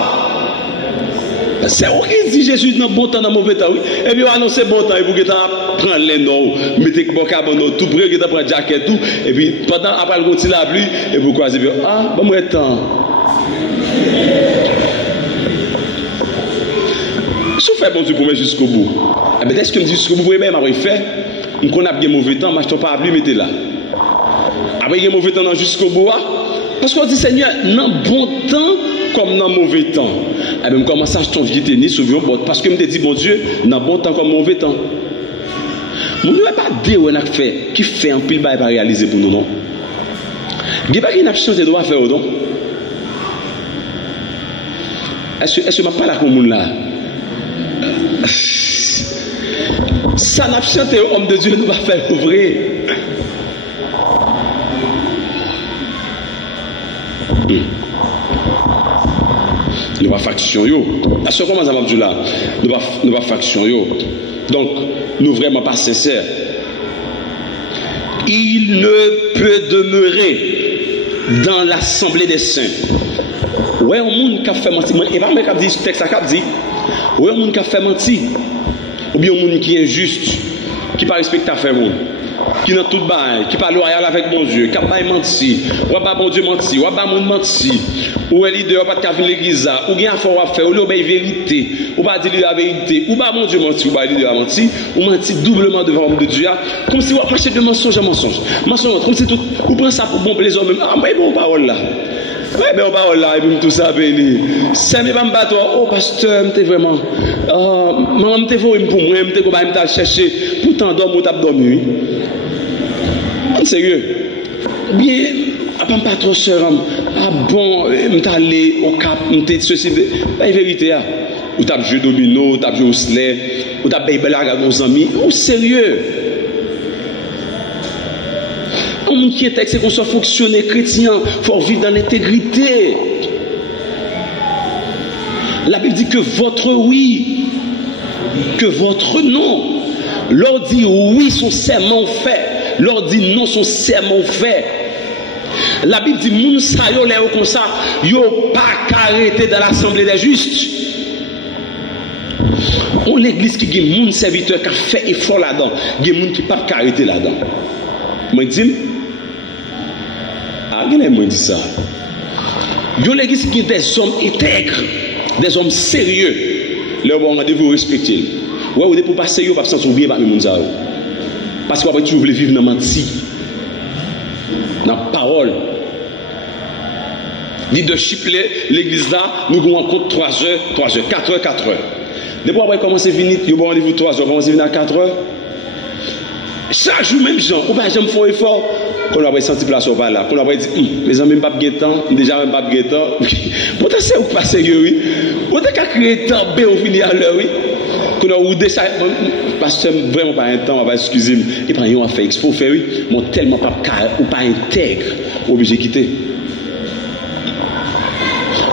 C'est où qui dit Jésus dans bon temps, dans mauvais temps, oui. Et puis on annonce bon temps, et vous prendre les noms, mettez bon cabanon, tout près, vous prendre jacket, tout. Et puis pendant après le continue la pluie, et vous croisez, ah, bon, moi, temps. Si vous faites bon Dieu pour moi jusqu'au bout, est-ce que je me dis jusqu'au bout, vous voyez, mais fait, on connaît bien mauvais temps, mais je ne pas plus, mettez là. Après, il y a mauvais temps jusqu'au bout. Parce qu'on dit, Seigneur, dans bon temps comme dans mauvais temps. Et bien, comment ça, je t'en vie tenir sur le bord. Parce que je me dis, bon Dieu, dans bon temps comme mauvais temps. Nous ne pouvons pas dire qu'on a fait, qui fait un pile bail pas réaliser pour nous, non? Il n'y a pas une action de droit à faire, non? Est-ce que je ne parle pas comme là? Ça n'a pas chanté, homme de Dieu, nous va faire ouvrir. Nous va faction yo. À ce moment là, nous va faction yo. Donc, nous vraiment pas sincères. Il ne peut demeurer dans l'assemblée des saints. Ouais, un monde qui a fait mentir. Et pas même qui dit ce texte qui a dit. Ouais, un monde qui a fait mentir. Ou bien un monde qui est injuste, qui pas respecte affaire monde. Qui n'a tout bail, qui parle loyal avec mon Dieu, qui n'a pas menti, ou pas bon Dieu menti, ou pas mon menti, ou est leader, pas de café l'église, ou bien un fort à faire, ou la vérité, ou pas dire la vérité, ou pas mon Dieu menti, ou pas leader menti, ou menti doublement devant l'homme de Dieu, comme si on marchait de mensonge à mensonge. Mensonge, comme si tout, ou prend ça pour bon plaisir même. Ah, mais bon parole là. Ouais, mais on parole là, et puis tout ça, béni. Ça me va me battre, oh pasteur, m'était vraiment, maman m'était pour moi, m'était comme m'était chercher, pourtant dormir ou t'as dormi. Sérieux. Bien, pas trop sœur, ah bon, m'était allé au cap, m'était ceci, la vérité, ou t'as joué domino, ou t'as joué au sled, ou t'as payé belle avec nos amis, ou sérieux. Un monde qui est c'est qu'on soit fonctionnaire chrétien, il faut vivre dans l'intégrité. La Bible dit que votre oui, que votre non, l'on dit oui, son serment fait. leur dit non, son serment fait. La Bible dit, moun sa yo lè comme ça, yo pas arrêté dans l'assemblée des justes. On l'église qui a moun serviteur qui a fait effort là-dedans, il y a moun qui pas arrêté là-dedans. Moi dis, ah, moi dis ça. Yo l'église qui a des hommes intègres, des hommes sérieux. Leur bon rendez-vous respecter. Ouais, ou pour passer yo pas sentir bien par moun ça. Parce qu'après tu voulais vivre dans menti. Dans la parole. Leadership l'église là, nous avons rencontre 3 heures, 4 heures. Depuis après commencer à venir, nous avons rendez-vous 3 heures, commencer à venir à 4 heures. Chaque jour même gens, on va jamais faire effort. Qu'on a senti place au pas là, qu'on a dit mes amis pas de temps, déjà même pas de temps. Pourtant c'est pas sérieux oui. Pourtant qu'à créer temps B au finir à l'heure oui. Qu'on a déjà parce que vraiment pas un temps, on va excuser et pas on a fait expo faire oui, mon tellement pas ou pas intègre, obligé de quitter.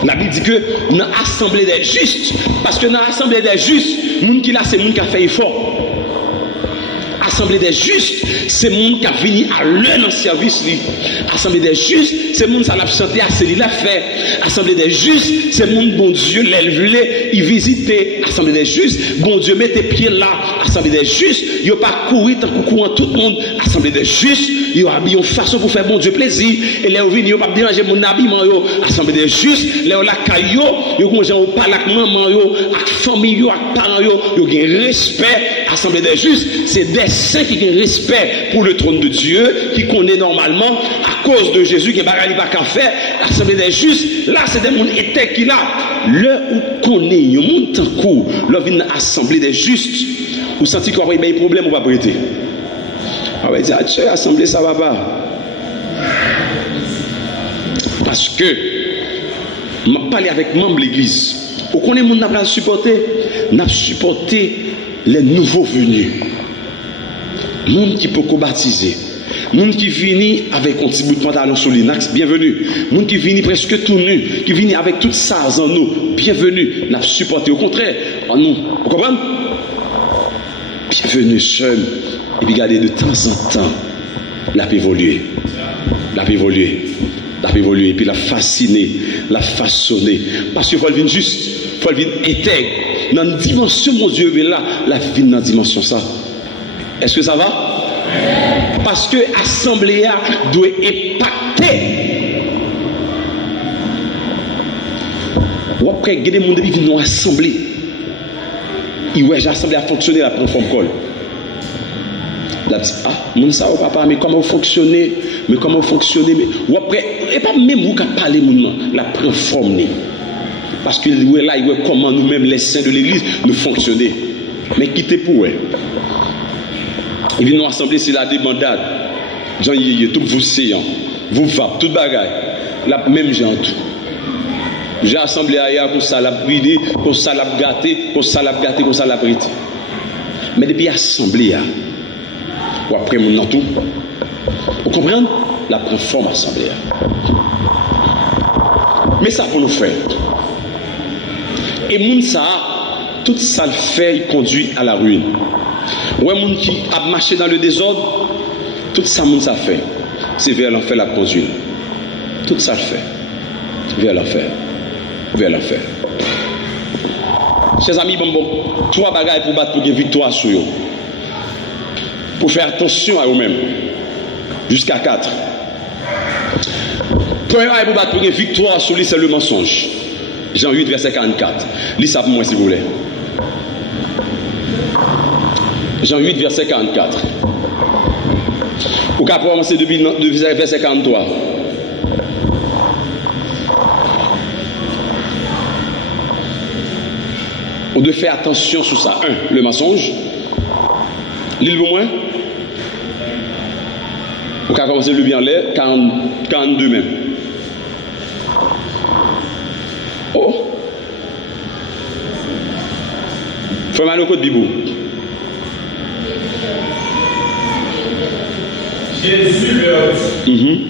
La Bible dit que dans l'assemblée des justes, parce que dans l'assemblée des justes, moun qui là c'est moun qui a fait effort. Assemblée des justes, c'est moun qui a venu à l'heure dans le service. Assemblée des justes, c'est moun qui a chanté à ce qu'il a fait. Assemblée des justes, c'est moun bon Dieu l'élevait, il visitait. Assemblée des justes, bon Dieu met tes pieds là. Assemblée des justes, il n'a pas couru tant que courant tout le monde. Assemblée des justes, il a habillé une façon pour faire bon Dieu plaisir. Et là, il n'a pas déranger mon habillement. Assemblée des justes, là, il a caillou, il a parlé avec maman, avec famille, avec parents, il a un respect. Assemblée des justes, c'est des saints qui ont un respect pour le trône de Dieu, qui connaît normalement, à cause de Jésus, qui n'a pas qu'à faire. Assemblée des justes, là, c'est des gens éthiques qui là. Là où connaît, il y a un monde en cours, là, il y a une assemblée des justes. Vous sentez qu'il y a des problèmes, on va prêter. On va dire, ah, assemblée, ça va pas. Parce que, je parle avec membres de l'église. Vous connaissez, on n'a pas supporté. On a supporté les nouveaux venus. Monde qui peut baptiser. Monde qui vient avec un petit bout de pantalon sur l'inax, bienvenue. Monde qui vient presque tout nu, qui vient avec tout ça en nous, bienvenue. N'a supporté au contraire en nous. Vous comprenez? Bienvenue seul. Et puis regardez de temps en temps, l'a évolué. L'a évolué. L'a évolué. Et puis l'a fasciné, l'a façonné. Parce qu'il faut le venir juste, il faut le venir intègre. Dans une dimension, mon Dieu, là, la vie dans une dimension ça. Est-ce que ça va? Parce que l'assemblée doit impacter. Ou après, il y a des gens qui viennent dans l'assemblée. Et ouais, l'assemblée a fonctionné la plateforme col. La dit, ah, mon ça, papa, mais comment vous fonctionnez? Mais comment vous fonctionnez? Ou après, et pas même vous qui parlez, la plateforme. Parce que là, il voit comment nous-mêmes, les saints de l'église, nous fonctionner. Mais quittez pour eux. Ils viennent nous assembler, c'est la débandade. Jean Yéyé, tout vous séant, vous vapes, tout bagaille. La même gens tout. J'ai assemblé ailleurs pour ça, la brûler, pour ça, la gâter, pour ça, la gâter, pour ça, la prêter. Mais depuis assemblée, ou après mon nan tout, vous comprenez? La conforme assemblée. Mais ça pour nous faire. Et moun ça, tout ça le fait, il conduit à la ruine. Ouais, moun qui a marché dans le désordre, tout ça moun ça fait. C'est vers l'enfer la conduite. Tout ça le fait. Vers l'enfer. Vers l'enfer. Chers amis, bon, 3 bagailles pour battre pour une victoire sur eux. Pour faire attention à eux-mêmes. Jusqu'à 4. Premier bagaille pour battre pour une victoire sur lui, c'est le mensonge. Jean 8, verset 44. Lisez ça pour moi si vous voulez. Jean 8, verset 44. Vous pouvez commencer depuis le verset 43. On doit faire attention sur ça. 1, le mensonge. L'île au moins. Vous pouvez commencer le bien l'air. 42 même. Oh. Faut mal au code Bibou. Jésus leur dit,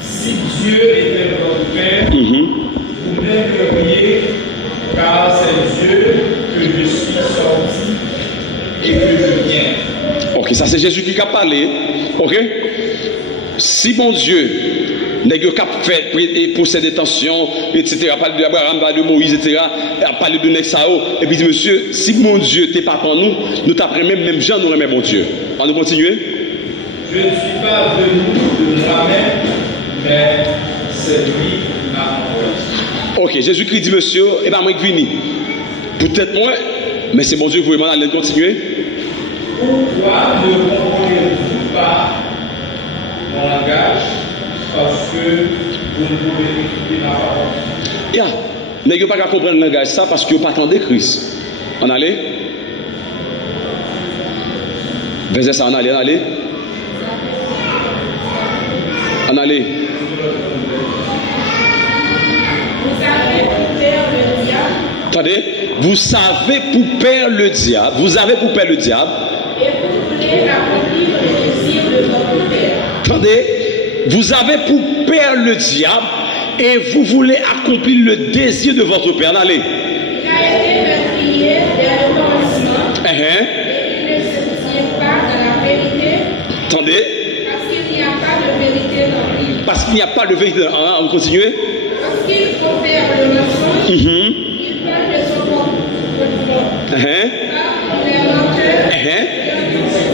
si Dieu était votre Père, vous m'aimeriez, car c'est Dieu que je suis sorti et que je viens. Ok, ça c'est Jésus qui a parlé. Ok? Si mon Dieu n'est que cap fait pour ces détentions, etc., parler d'Abraham, parler de Moïse, etc., parler de Nexao, et puis dit, monsieur, si mon Dieu t'es pas pour nous, nous t'apprendrons même gens, nous remet mon Dieu. On nous continuer? Je ne suis pas venu de moi-même, mais c'est lui qui m'a envoyé. Ok, Jésus-Christ dit, monsieur, et bien moi qui vini. Peut-être moi, mais c'est mon Dieu, vous pouvez aller continuer. Pourquoi ne comprenez-vous pas mon langage? Parce que vous ne pouvez écouter ma parole. Yeah. N'ayez pas qu'à comprendre le langage ça parce que vous pas attendez Christ. On allait? Verset ça, on allait, on allait. On allait. Vous avez pour père le diable. Attendez, vous savez pour père le diable. Vous avez pour père le diable. Et vous voulez accomplir le désir de votre père. Attendez, vous avez pour père le diable et vous voulez accomplir le désir de votre père. Allez. Il a été meurtrier dès le commencement. Et il ne se tient pas dans la vérité. Attendez. Parce qu'il n'y a pas de vérité dans lui. Parce qu'il n'y a pas de vérité. On continue. Parce qu'il profère le mensonge. Il parle de son propre. Les menteurs.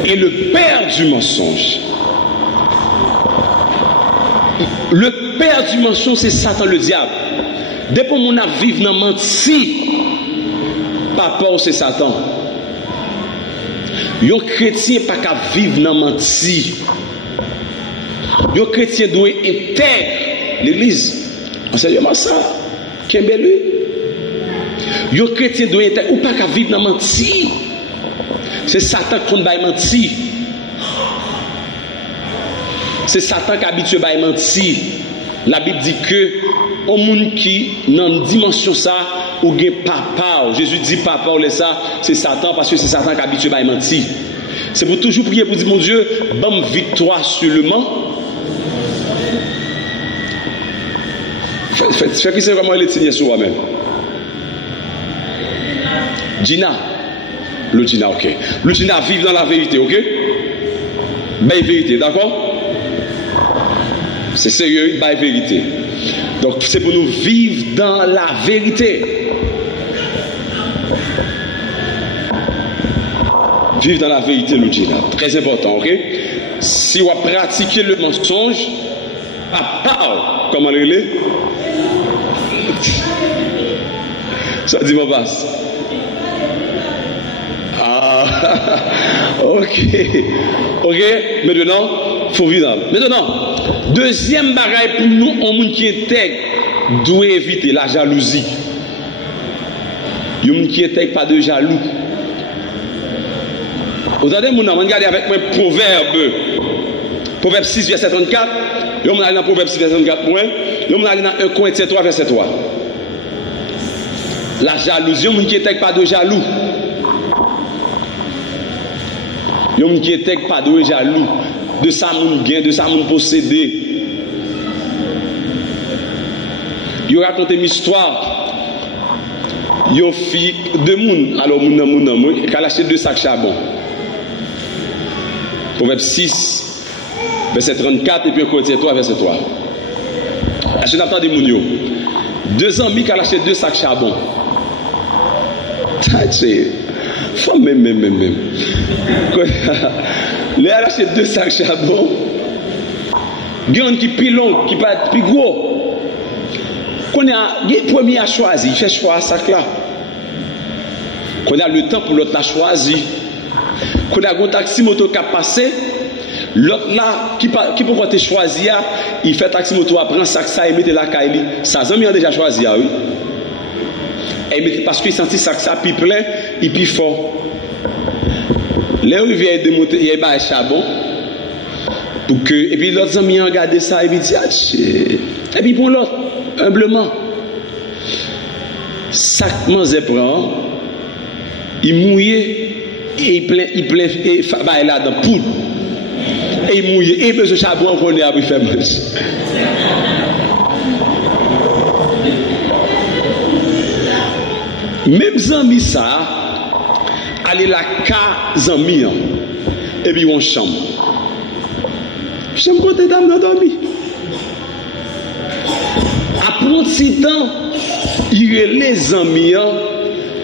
Et le père du mensonge. Le père du mensonge, c'est Satan, le diable. Dès que mon a vivre dans menti, papa, c'est Satan. Un chrétien pas qu'à vivre dans menti. Un chrétien doit intégrer l'église. Enseignement ça. Qu'est-ce que lui? Un chrétien doit intégrer ou pas qu'à vivre dans menti. C'est Satan qui va mentir. C'est Satan qui habitue à mentir. La Bible dit que au monde qui dans une dimension ça ou gen papa, Jésus dit papa ou laisse ça, c'est Satan parce que c'est Satan qui habitue à mentir. C'est pour toujours prier pour dire mon Dieu, bonne victoire seulement. Fais que c'est vraiment les signer sur moi-même. Gina. Le Gina, ok. Le Gina vive dans la vérité, ok? Belle vérité, d'accord? C'est sérieux, belle vérité. Donc c'est pour nous vivre dans la vérité. Vivre dans la vérité, le Gina. Très important, ok? Si on pratique le mensonge, à part, comment on est? Ça dit mon passe. Ah, ok. Ok, maintenant, il faut vivre. Maintenant, deuxième bagaille pour nous, un monde qui est intègre, doit éviter la jalousie. Un monde qui est intègre, pas de jaloux. Vous entendez, mon regardez avec moi Proverbe 6, verset 34. On va aller dans Proverbe 6, verset 34. On va aller dans 1 Corinthiens 3, verset 3. La jalousie, un monde qui est intègre, pas de jaloux. Yon qui était pas de jaloux de ça moun gain, de ça moun possédé. Yo raconte une histoire. Yon fille de moun, alors moun qui a acheté 2 sacs charbon. Proverbe 6 verset 34 et puis Corinthiens 3 verset 3. Est-ce que vous entendez moun yo? 2 amis qui a acheté 2 sacs charbon. Faut même. Les a acheté 2 sacs charbon. Il y a un qui est plus long, qui pas plus gros. Quand le premier a choisi, il fait choix à sac là. Quand a le temps pour l'autre a choisi. Quand il y a un taxi moto qui a passé, l'autre là, qui peut te choisir, il fait taxi moto, prend sac ça et met la caille. Ça, amis ont déjà choisi, oui. Et parce qu'il sentit sac ça, puis plein, et puis fort. Là où il vient de monter, il y a un charbon. Pour que, et puis l'autre ami a regardé ça, et puis dit, et puis pour l'autre, humblement, sac manzé prend, il mouillait, et il plein, et bah, là dans poudre. Et il mouillait, et ce charbon qu'on est à lui faire manger. Même zami ça, aller la ka zami, et puis on chambre. Chambre côté dame dans dormi. Après un petit temps, il y a les amis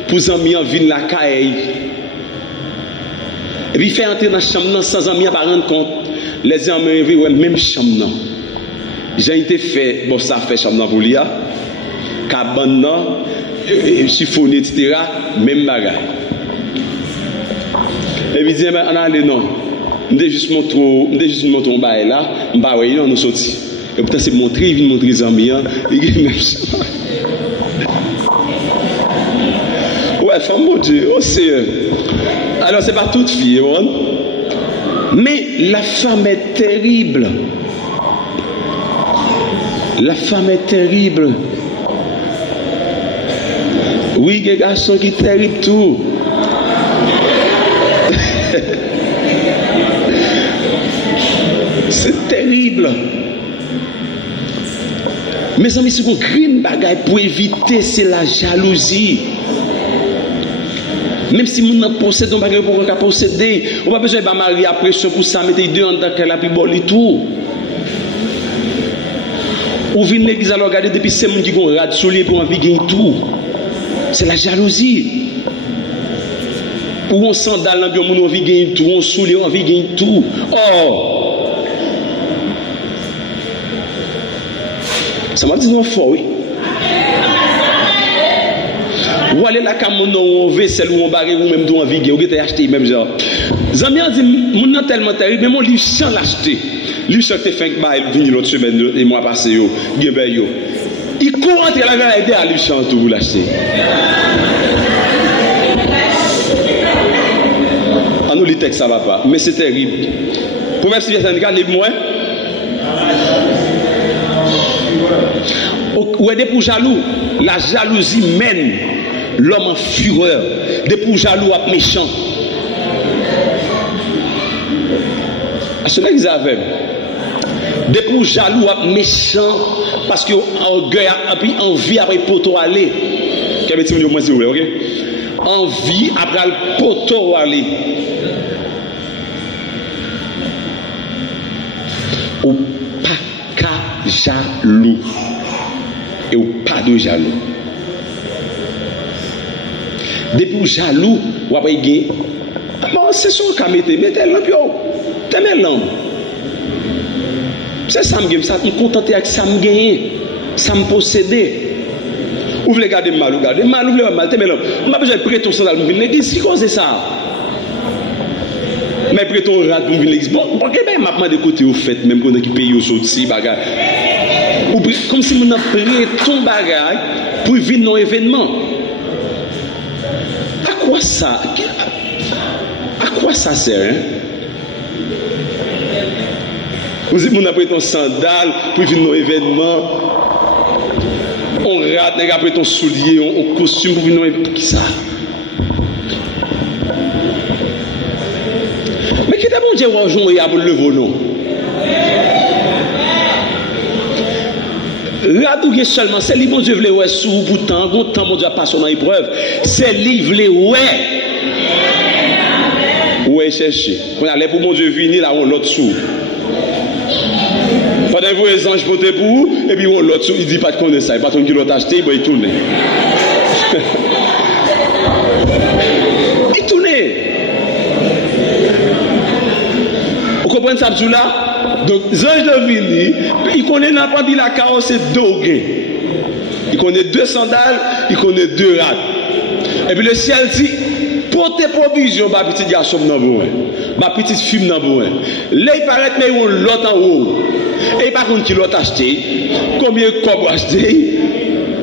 pour les amis viennent la caille. Et puis il fait entrer dans la chambre sans amis pas rendre compte. Les amis ouais même chambre. J'ai été fait bon ça fait chambre pour lui cabane chiffonné etc. même bagaille. Et puis il dit on allait non. On juste montre un bail là, on va voir nous sorti. Et pourtant c'est montrer, il vient montrer les amis il dit même chambre. Ouais, femme mon Dieu, oh c'est alors c'est pas toute fille, mais la femme est terrible. La femme est terrible. Oui, les garçons qui sont terribles tout. C'est terrible. Mes amis, si vous avez une bagaille pour éviter, c'est la jalousie. Même si vous n'avez pas possédé, on ne peut pas posséder. On n'a pas besoin de marier à pression pour ça, mettre deux en tant qu'elle a pu boire tout. Ou venez l'église à regarder depuis ces gens qui ont rad sur les pour envie de tout. C'est la jalousie. Ou on sandale dans le monde, on envie de tout. On soule, on envie de tout. Oh! Ça m'a dit non fort, oui. Ou aller la camoufle on vaisselle ou on barre ou même d'on envie de ou t'as acheté même genre. Zami a dit mon tellement terrible mais mon livre sans l'acheter. Lui ça te fait bail venir l'autre semaine et mois passé yo, gebe yo. Il court entre la gare aider à lui chanter pour l'acheter. Ah nous les textes ça va pas, mais c'est terrible. Proverbe 6:24 livre-moi. Ou est pour jaloux, la jalousie mène l'homme en fureur. Des pour jaloux à méchant. À ce qu'ils avaient. Des pour jaloux à méchant parce que orgueil a puis envie après poto aller. Qu'est-ce que vous dites OK? Envie après le poto aller. Ou pas qu'à jaloux. Et ou pas de jaloux. Depuis jaloux, ou après gagner. Bon, c'est son cas, mettez l'ampe, t'es l'ampe. C'est ça me gagne, ça me contenter avec ça me gagner, ça me posséder. Ou vous regardez mal, ou regardez mal, ou vous mal, t'es l'ampe. Je n'ai pas besoin de prêter ton sandal pour venir l'église, si c'est ça. Mais prêter ton rat pour venir l'église. Bon, pourquoi ben m'a demandé côté au fait, même quand on paye au sorti, bagarre. Ou comme si on a pris ton bagage pour vivre dans l'événement. À quoi ça? À quoi ça sert? Vous dites qu'on a pris ton sandal pour vivre dans l'événement. On rate, on a pris ton soulier, on costume pour vivre dans l'événement. Qui ça? Mais qui t'a bon Dieu rejoint et a pour le volant? Radouguer seulement, c'est livre, mon Dieu, voulait ouais, sous pourtant, bon temps, mon Dieu, pas son épreuve. C'est livre, ouais. Ouais, chercher. On allait pour mon Dieu venir là, on l'autre sous. Pendant que vous, les anges votaient pour vous, et puis on l'autre sous, il dit pas de connaître ça, il n'y a pas de qui l'autre acheté, il tourne. Il tourne. Vous comprenez ça, là? Donc, les anges de Vini, il connaît n'importe qui la carrosse, c'est dogué. Il connaît 2 sandales, il connaît 2 rats. Et puis le ciel dit, pour tes provisions, ma petite garçon n'a besoin, ma petite fille n'a besoin. Là, il paraît que on l'autre en haut. Et par contre, qui l'autre acheté, combien de cob acheté,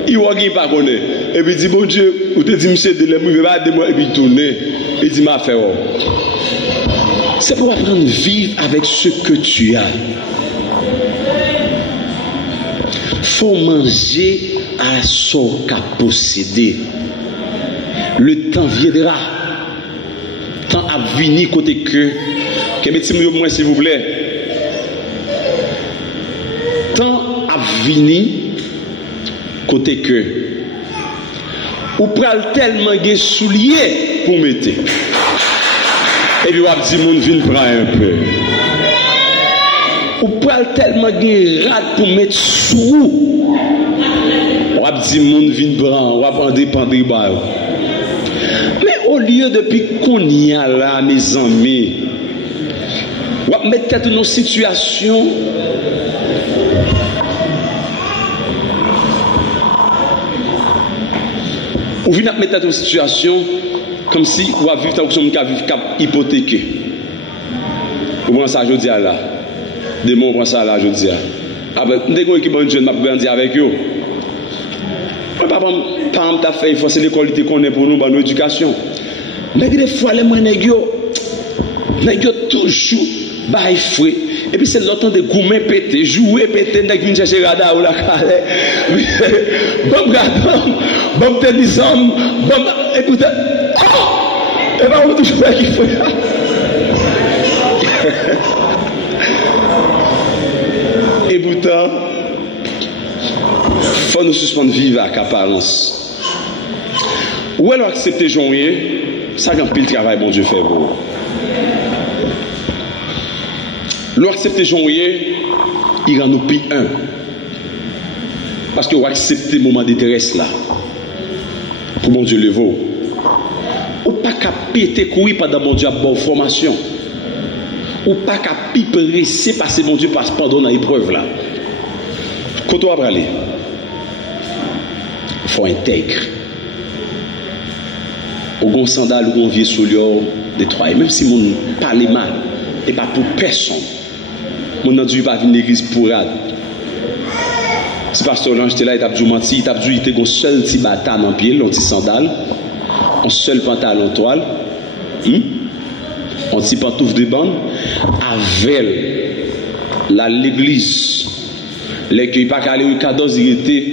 il va gagner pas connaître. Et puis il dit, bon Dieu, ou te dit, monsieur, de l'amour, il va aider moi, et puis il tourne. Il dit, ma frère, c'est pour apprendre à vivre avec ce que tu as. Faut manger à ce qu'a possédé. Le temps viendra. Temps à venir côté que. Mettez-moi au moins s'il vous plaît. Temps à venir côté que. Ou pral tellement de souliers pour mettre. Et puis, on dit, moun vin prend un peu. Ou pral tellement de rate pour mettre sous. On dit, moun vin prend, on dépend de bas. Mais au lieu depuis qu'on y a là, mes amis, on mettre tête dans nos situations. Ou venez mettre tête dans une situation comme si on a vivre hypothéqué. Vous prenez ça, je dis là. Des mots, on prend ça là, je dis. Après, dès qu'on est bon jeune, je vais grandir avec eux. Par exemple, tu as fait, il faut que l'école qu'on est pour nous, dans l'éducation. Mais des fois, les moyens nègres toujours bail fouet. Et puis c'est l'autre de gourmet pété, jouer pété, nèg vinn chercher radar ou la calais. Bon gadon, bon tennisam, bon et puis et ben on toujours qui fait. Et pourtant faut nous suspendre vivre avec apparence. Ou alors accepter janvier, ça grand pile travail bon Dieu fait pour. L'on accepte janvier, il rend nous plus un. Parce que on accepte le moment de détresse là. Pour mon Dieu le vaut. Ou pas qu'à péter courir pendant mon Dieu à bonne formation. Ou pas qu'à piperesser parce que mon Dieu passe pendant l'épreuve là. Quand on va aller, il faut intègre. Au bon sandal ou on vient sous l'eau des trois. Et même si mon parle mal, et pas pour personne. Mon Dieu pas venir l'église pour rad. Si pasteur Lange était là, il t'a dit menti, il t'a dit il était un seul petit bâton dans pied, un petit sandal, un seul pantalon toile, un petit pantoufle de bande, avec l'église. L'église pas qu'aller au 14, il était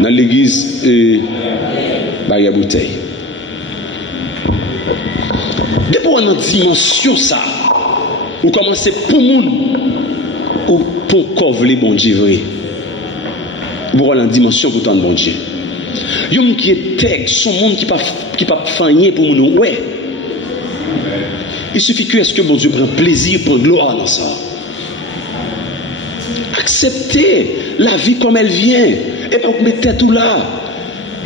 dans l'église bagarre bouteille. Depuis on a une dimension ça, ou commencer pour moun ou pour couvrir bon Dieu vrai. Vous avez une dimension pour ton bon Dieu. Il y a un qui est texte, son monde qui pas fagner pour nous. Ouais. Il suffit que est-ce que bon Dieu prend plaisir, prend gloire dans ça. Acceptez la vie comme elle vient et pas mettre tout là.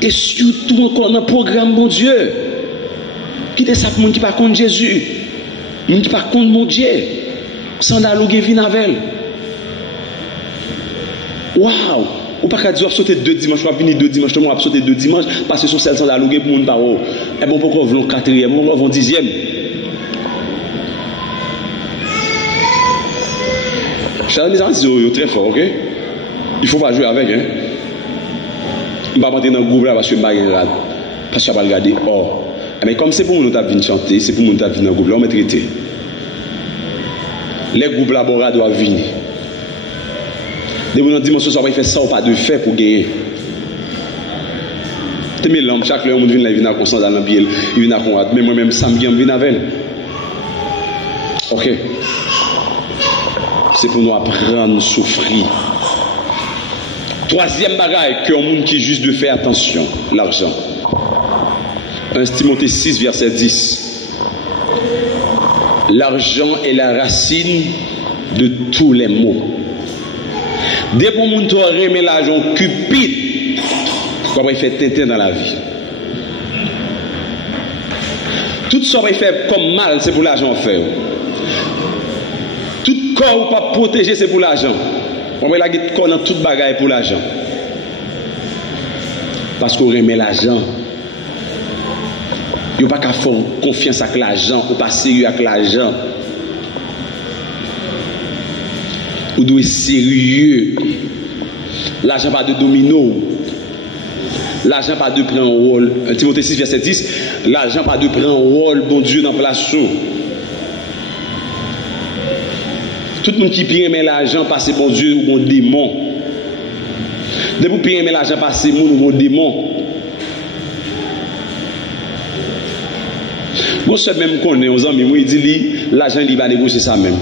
Et surtout encore dans le programme bon Dieu. Quittez ça pour monde qui pas contre Jésus. Monde qui pas contre mon Dieu. Sans d'alouer vin avec. Waouh! Ou pas qu'à dire sauter 2 dimanches, on va venir 2 dimanches, on va sauter 2 dimanches, parce que sur celle sans d'alouer pour mon paro. Et bon, pourquoi on va 4e, on va 10e. Chers mes amis, c'est très fort, ok? Il ne faut pas jouer avec, hein? On ne va pas rentrer dans le groupe là parce que je ne vais pas parce que je ne vais pas regarder. Oh. Mais comme c'est pour nous venir chanter, c'est pour nous venir dans le groupe là, on va traiter. Les groupes là doivent venir. Dès que nous dimanche soir, il fait ça ou pas de fait pour gagner. Tu mets l'homme, chaque fois, on vient là, il vient à constant dans l'ambiance, il vient à combattre. Mais moi-même, samedi, on vient avec. Ok. C'est pour nous apprendre à souffrir. Troisième bagaille, que un monde qui juste de faire attention, l'argent. 1 Timothée 6, verset 10. L'argent est la racine de tous les maux. Dès pour mon tour remet l'argent cupide, comme il fait têter dans la vie. Tout ça qu'il fait comme mal, c'est pour l'argent faire. Tout corps ou pas protéger, c'est pour l'argent. On va la corps dans toute bagaille pour l'argent. Parce qu'on remet l'argent. Il n'y a pas qu'à faire confiance avec l'argent, ou pas sérieux avec l'argent. Vous devez être sérieux. L'argent pas de domino. L'argent pas de prendre un rôle. Timothée 6, verset 10. L'argent pas de prendre un rôle, bon Dieu, dans la place. Tout le monde qui pire mais l'argent passe bon Dieu ou bon démon. Dès que vous pire mais l'argent passe mon ou bon démon. Bon, seul même qu'on est aux amis, il dit l'argent il va négocier ça même.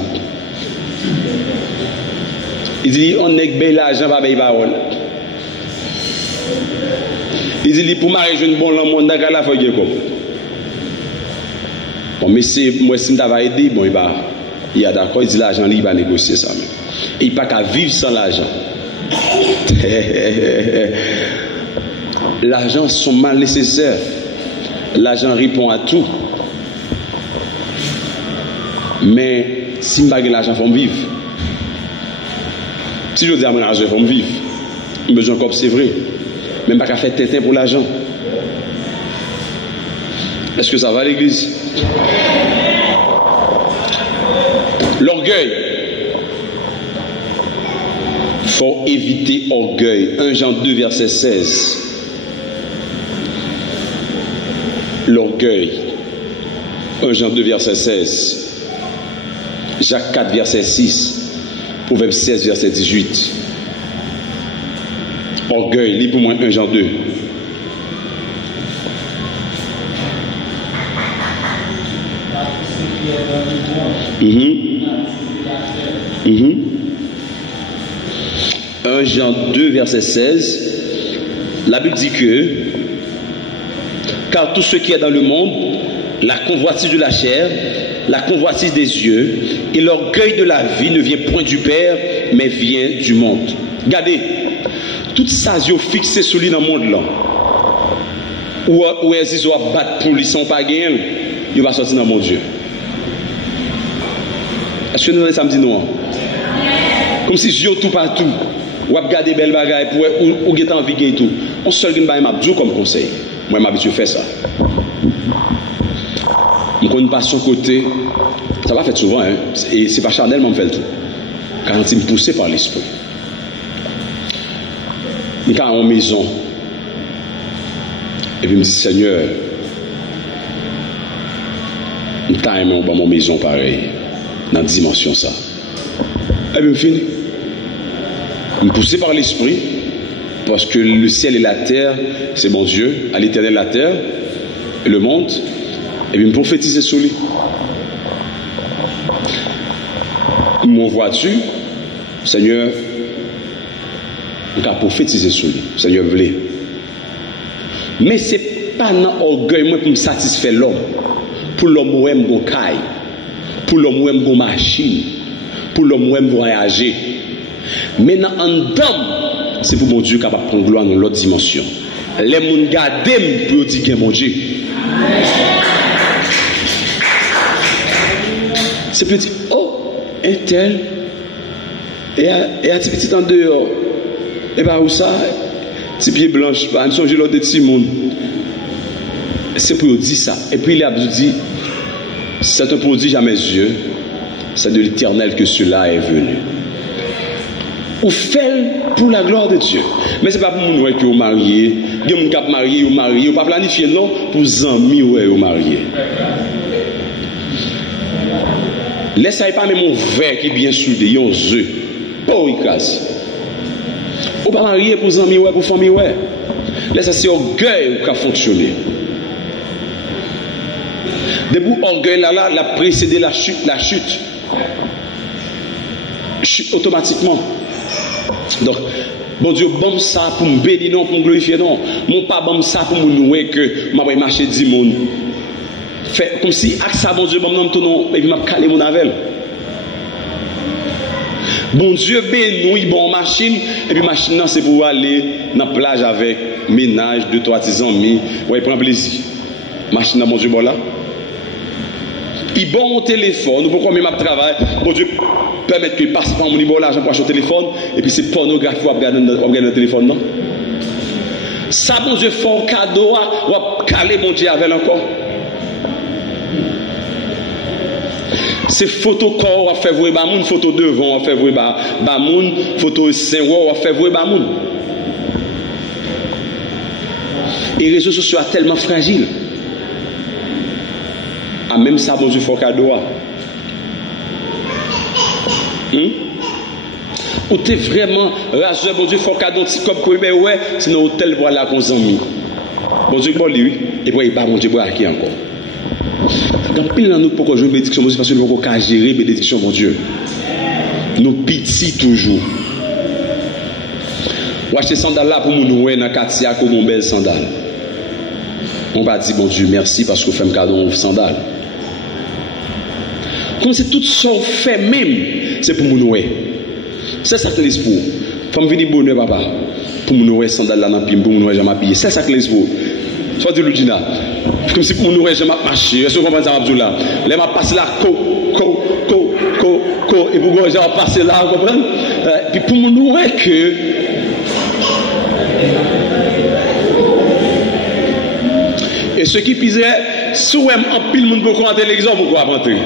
Il dit on n'est que l'argent va payer parole. Il dit pour marier jeune bon l'homme dans la feuille comme. Bon, mais c'est moi, si je va aider, bon, il a d'accord, il dit l'argent, il va négocier ça même. Il n'y a pas qu'à vivre sans l'argent. L'argent sont mal nécessaires. L'argent répond à tout. Mais si je n'ai pas l'argent, il faut me vivre. Si je dis à mon argent, il faut me vivre. Je besoin encore, c'est vrai. Même pas qu'à faire tétin pour l'argent. Est-ce que ça va à l'église? L'orgueil. Il faut éviter orgueil. 1 Jean 2, verset 16. L'orgueil. 1 Jean 2, verset 16. Jacques 4, verset 6. Proverbe 16, verset 18. Orgueil. Lis pour moi 1 Jean 2. Mm-hmm. 1 Jean 2, verset 16. La Bible dit que car tout ce qui est dans le monde, la convoitise de la chair, la convoitise des yeux et l'orgueil de la vie ne vient point du Père, mais vient du monde. Regardez, tout ça, ils fixé sur lui dans le monde là. Où est-ce qu'ils vont battre pour lui sans pas gagner, il va sortir dans mon Dieu. Est-ce que nous avons samedi non? Comme si je tout partout, ou à regarder belle bagaille pour ou get envie de tout. On seul qui m'a dit comme conseil. Moi, m'habitue à faire ça. Je connais pas son côté. Ça va faire souvent, hein. Et c'est pas charnellement me fait tout. Quand il me poussé par l'esprit. Je suis en maison. Et puis je me dis, Seigneur, je suis en mon maison pareil. Dans la dimension ça. Et puis je finis. Je me poussé par l'esprit. Parce que le ciel et la terre, c'est mon Dieu. À l'éternel la terre et le monde. Et puis me prophétiser sur lui. M'envoies-tu, Seigneur, je vais prophétiser sur lui. Seigneur, voulez. Mais ce n'est pas un orgueil moi pour me satisfaire l'homme. Pour l'homme où aime mon caille. Pour l'homme où aime mon machine. Pour l'homme où aime voyager. Maintenant, en dame, c'est pour mon Dieu capable de prendre gloire dans l'autre dimension. Les gens gardent pour dire mon Dieu. C'est petit, oh, un tel, et un petit en dehors, et bien où ça, petit pied blanche, pas changer l'autre de petit monde. C'est pour dire ça. Et puis il a dit, c'est un prodige à mes yeux, c'est de l'Éternel que cela est venu. Ou fait pour la gloire de Dieu. Mais ce n'est pas pour nous qui sont mariés, qui sont mariés ou mariés, ou pas planifié, non, pour les amis ou mariés. Laissez pas même mon verre qui est bien soudé, il y a un œuf. Oh, il casse. Ou pas marié pour les amis ou pour les familles. Laissez c'est orgueil qui a fonctionné. Debout orgueil là, la précédé la chute. Chute automatiquement. Donc, bon Dieu, bon ça pour me bénir, non, pour me glorifier, non. Mon pas bon ça pour me louer que je vais marcher 10 monde. Fait comme si, avec ça, bon Dieu, bon nom, ton nom, et puis je calé mon avel. Bon Dieu, bénis, il bon machine, et puis machine, c'est pour aller dans la plage avec ménage, 2-3 petits amis, ouais, prendre plaisir. Machine, bon Dieu, bon là. Il bon mon téléphone, nous pourquoi même à travail, bon Dieu, permettre qu'il passe par mon niveau là, j'envoie son téléphone, et puis c'est pornographie, on regarde le téléphone, non? Ça, bon Dieu, fait un cadeau, on va caler mon Dieu avec encore. C'est photo corps, on va faire voir bamoun, photo devant, on va faire voir bamoun, photo saint, on va faire voir bamoun. Et les réseaux sociaux sont tellement fragiles. Ah, même ça, bon Dieu, faut cadeau. Ou t'es vraiment raseur, bon Dieu, faut cadeau, si comme quoi, ben ouais, sinon, hôtel, voilà, qu'on s'en mis. Bon Dieu, bon lui, et puis, il va, bon Dieu, bon qui encore. Quand pile dans nous, pourquoi jouer bénédiction, bon Dieu, parce que nous ne pouvons pas gérer bénédiction, mon Dieu. Nous pitié toujours. Ou acheter sandales là pour nous nouer dans le quartier, comme une belle sandale. On va dire, bon Dieu, merci parce que vous faites un cadeau aux sandales. Comme c'est tout ça fait même, c'est pour nous. C'est ça que les pour. Comme venir bonheur, papa. Pour nous, sandales là dans le pour nous, jamais habillé. C'est ça que les pour. Soit de l'Udina. Comme si pour nous, jamais marché. Est-ce que vous comprenez ça, Abdoullah? Les m'a passé là, et pour nous, j'ai passé là, vous comprenez? Puis pour nous, que. Et ce qui pisait, si vous avez un pile, vous pouvez commenter l'exemple, vous pouvez rentrer.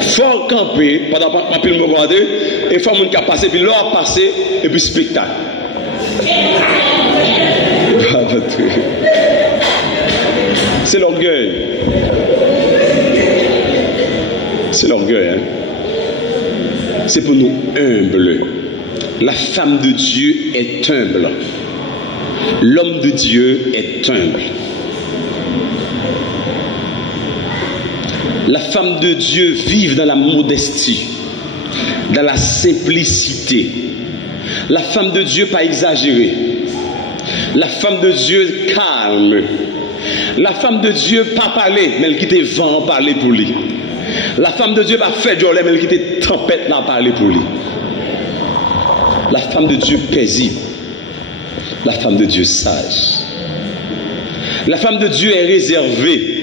Faut camper, pendant un pile, vous pouvez rentrer, et il faut que vous passer, puis l'heure passer, et puis spectacle. C'est l'orgueil. C'est l'orgueil. Hein? C'est pour nous humbles. La femme de Dieu est humble. L'homme de Dieu est humble. La femme de Dieu vit dans la modestie, dans la simplicité. La femme de Dieu pas exagérée. La femme de Dieu calme. La femme de Dieu pas parler, mais elle quitte vent parler pour lui. La femme de Dieu pas faire jolie, mais elle quitte tempête là parler pour lui. La femme de Dieu paisible. La femme de Dieu sage. La femme de Dieu est réservée.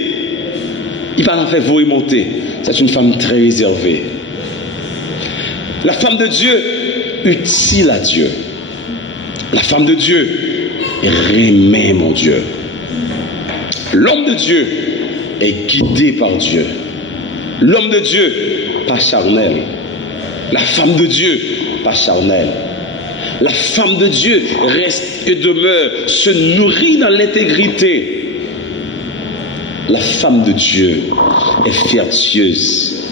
Il va en faire vous remonter. C'est une femme très réservée. La femme de Dieu utile à Dieu. La femme de Dieu remet mon Dieu. L'homme de Dieu est guidé par Dieu. L'homme de Dieu, pas charnel. La femme de Dieu, pas charnel. La femme de Dieu reste et demeure, se nourrit dans l'intégrité. La femme de Dieu est vertueuse.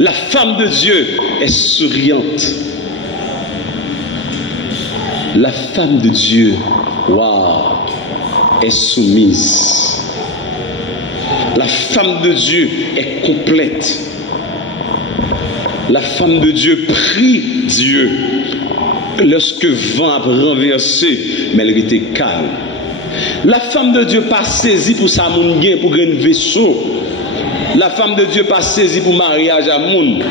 La femme de Dieu est souriante. La femme de Dieu, est soumise. La femme de Dieu est complète. La femme de Dieu prie Dieu. Lorsque vent a renversé, mais elle était calme. La femme de Dieu pas saisie pour sa moun gain pour un vaisseau. La femme de Dieu pas saisie pour mariage à moun.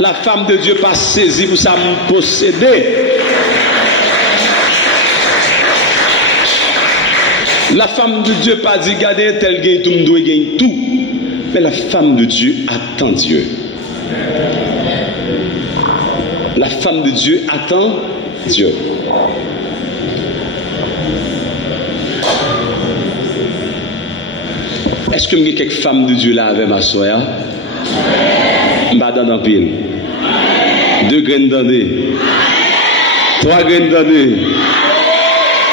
La femme de Dieu pas saisie pour sa moun posséder. La femme de Dieu pas dit garder tel gain tout me doit gain tout. Mais la femme de Dieu attend Dieu. La femme de Dieu attend Dieu. Est-ce que il y a quelques femmes de Dieu là avec ma soeur? Madame en pile. 2 graines d'année. 3 graines d'année.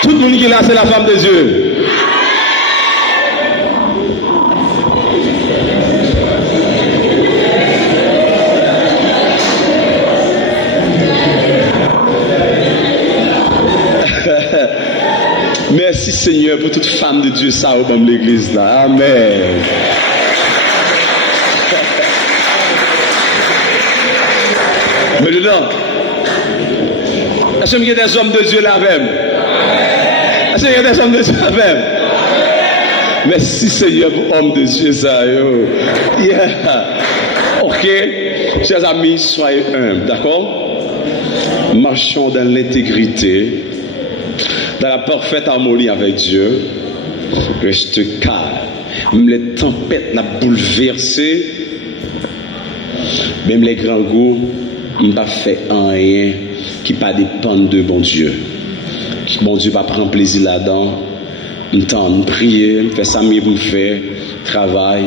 Tout le monde qui est là, c'est la femme de Dieu. Merci Seigneur pour toute femme de Dieu ça au bas de l'église là. Amen. Maintenant, est-ce qu'il y a des hommes de Dieu là même? Est-ce qu'il y a des hommes de Dieu là même? Merci Seigneur pour homme de Dieu ça. Yeah. Ok, chers amis, soyez humbles, d'accord? Marchons dans l'intégrité, dans la parfaite harmonie avec Dieu. Reste calme. Même les tempêtes n'ont bouleversé. Même les grands goûts n'ont pas fait rien qui pas dépendre de bon Dieu. Bon Dieu va prendre plaisir là-dedans. M'tendre, prier, faire ça mieux pour me faire, travail,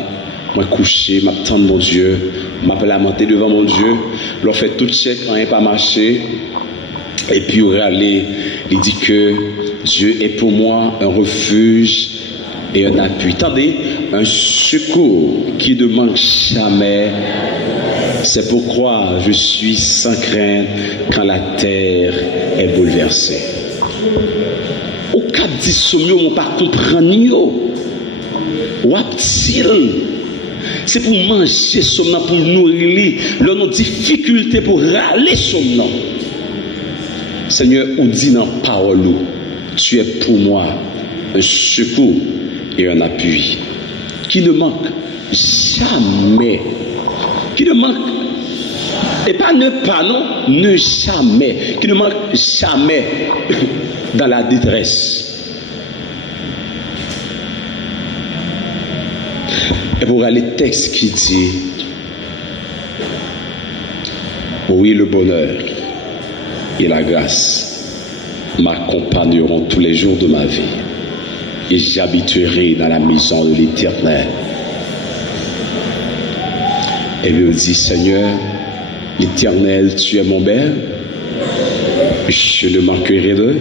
moi coucher, m'attendre mon Dieu, m'appeler à monter devant mon Dieu, leur fait tout chèque, rien pas marché. Et puis râler, il dit que Dieu est pour moi un refuge et un appui. Attendez, un secours qui ne manque jamais. C'est pourquoi je suis sans crainte quand la terre est bouleversée. Au cas de sommeil, on ne peut pas comprendre. C'est pour manger sommeil, pour nourrir. Là, nos difficultés pour râler sommeil. Seigneur, on dit dans la parole, tu es pour moi un secours et un appui qui ne manque jamais qui ne manque, et pas non, ne jamais, qui ne manque jamais dans la détresse. Et pour aller texte qui dit, oui, le bonheur et la grâce m'accompagneront tous les jours de ma vie, et j'habiterai dans la maison de l'Éternel. Et il dit, Seigneur, l'Éternel, tu es mon Père, je ne manquerai de.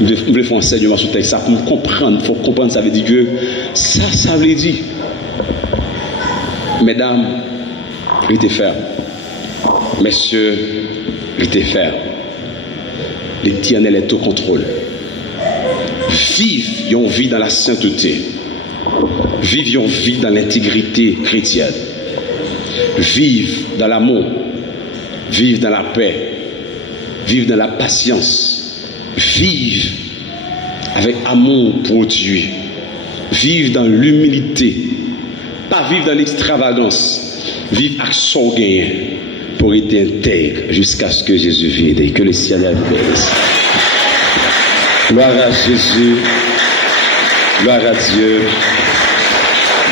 Vous voulez faire un enseignement sur le texte, ça pour comprendre, il faut comprendre, ça veut dire que ça veut dire, mesdames, il était ferme, messieurs, il était ferme, l'Éternel est au contrôle. Vive une vie dans la sainteté, vive une vie dans l'intégrité chrétienne, vive dans l'amour, vive dans la paix, vive dans la patience, vive avec amour pour Dieu, vive dans l'humilité, pas vivre dans l'extravagance, vive avec son gain pour être intègre jusqu'à ce que Jésus vienne et que le ciel vous bénisse. Gloire à Jésus, gloire à Dieu,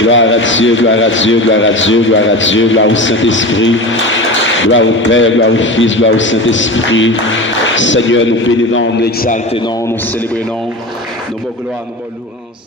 gloire à Dieu, gloire à Dieu, gloire à Dieu, gloire à Dieu, gloire au Saint-Esprit, gloire au Père, gloire au Fils, gloire au Saint-Esprit. Seigneur, nous bénissons, nous exaltons, nous célébrons, nous bonne gloire, nous bonne louange.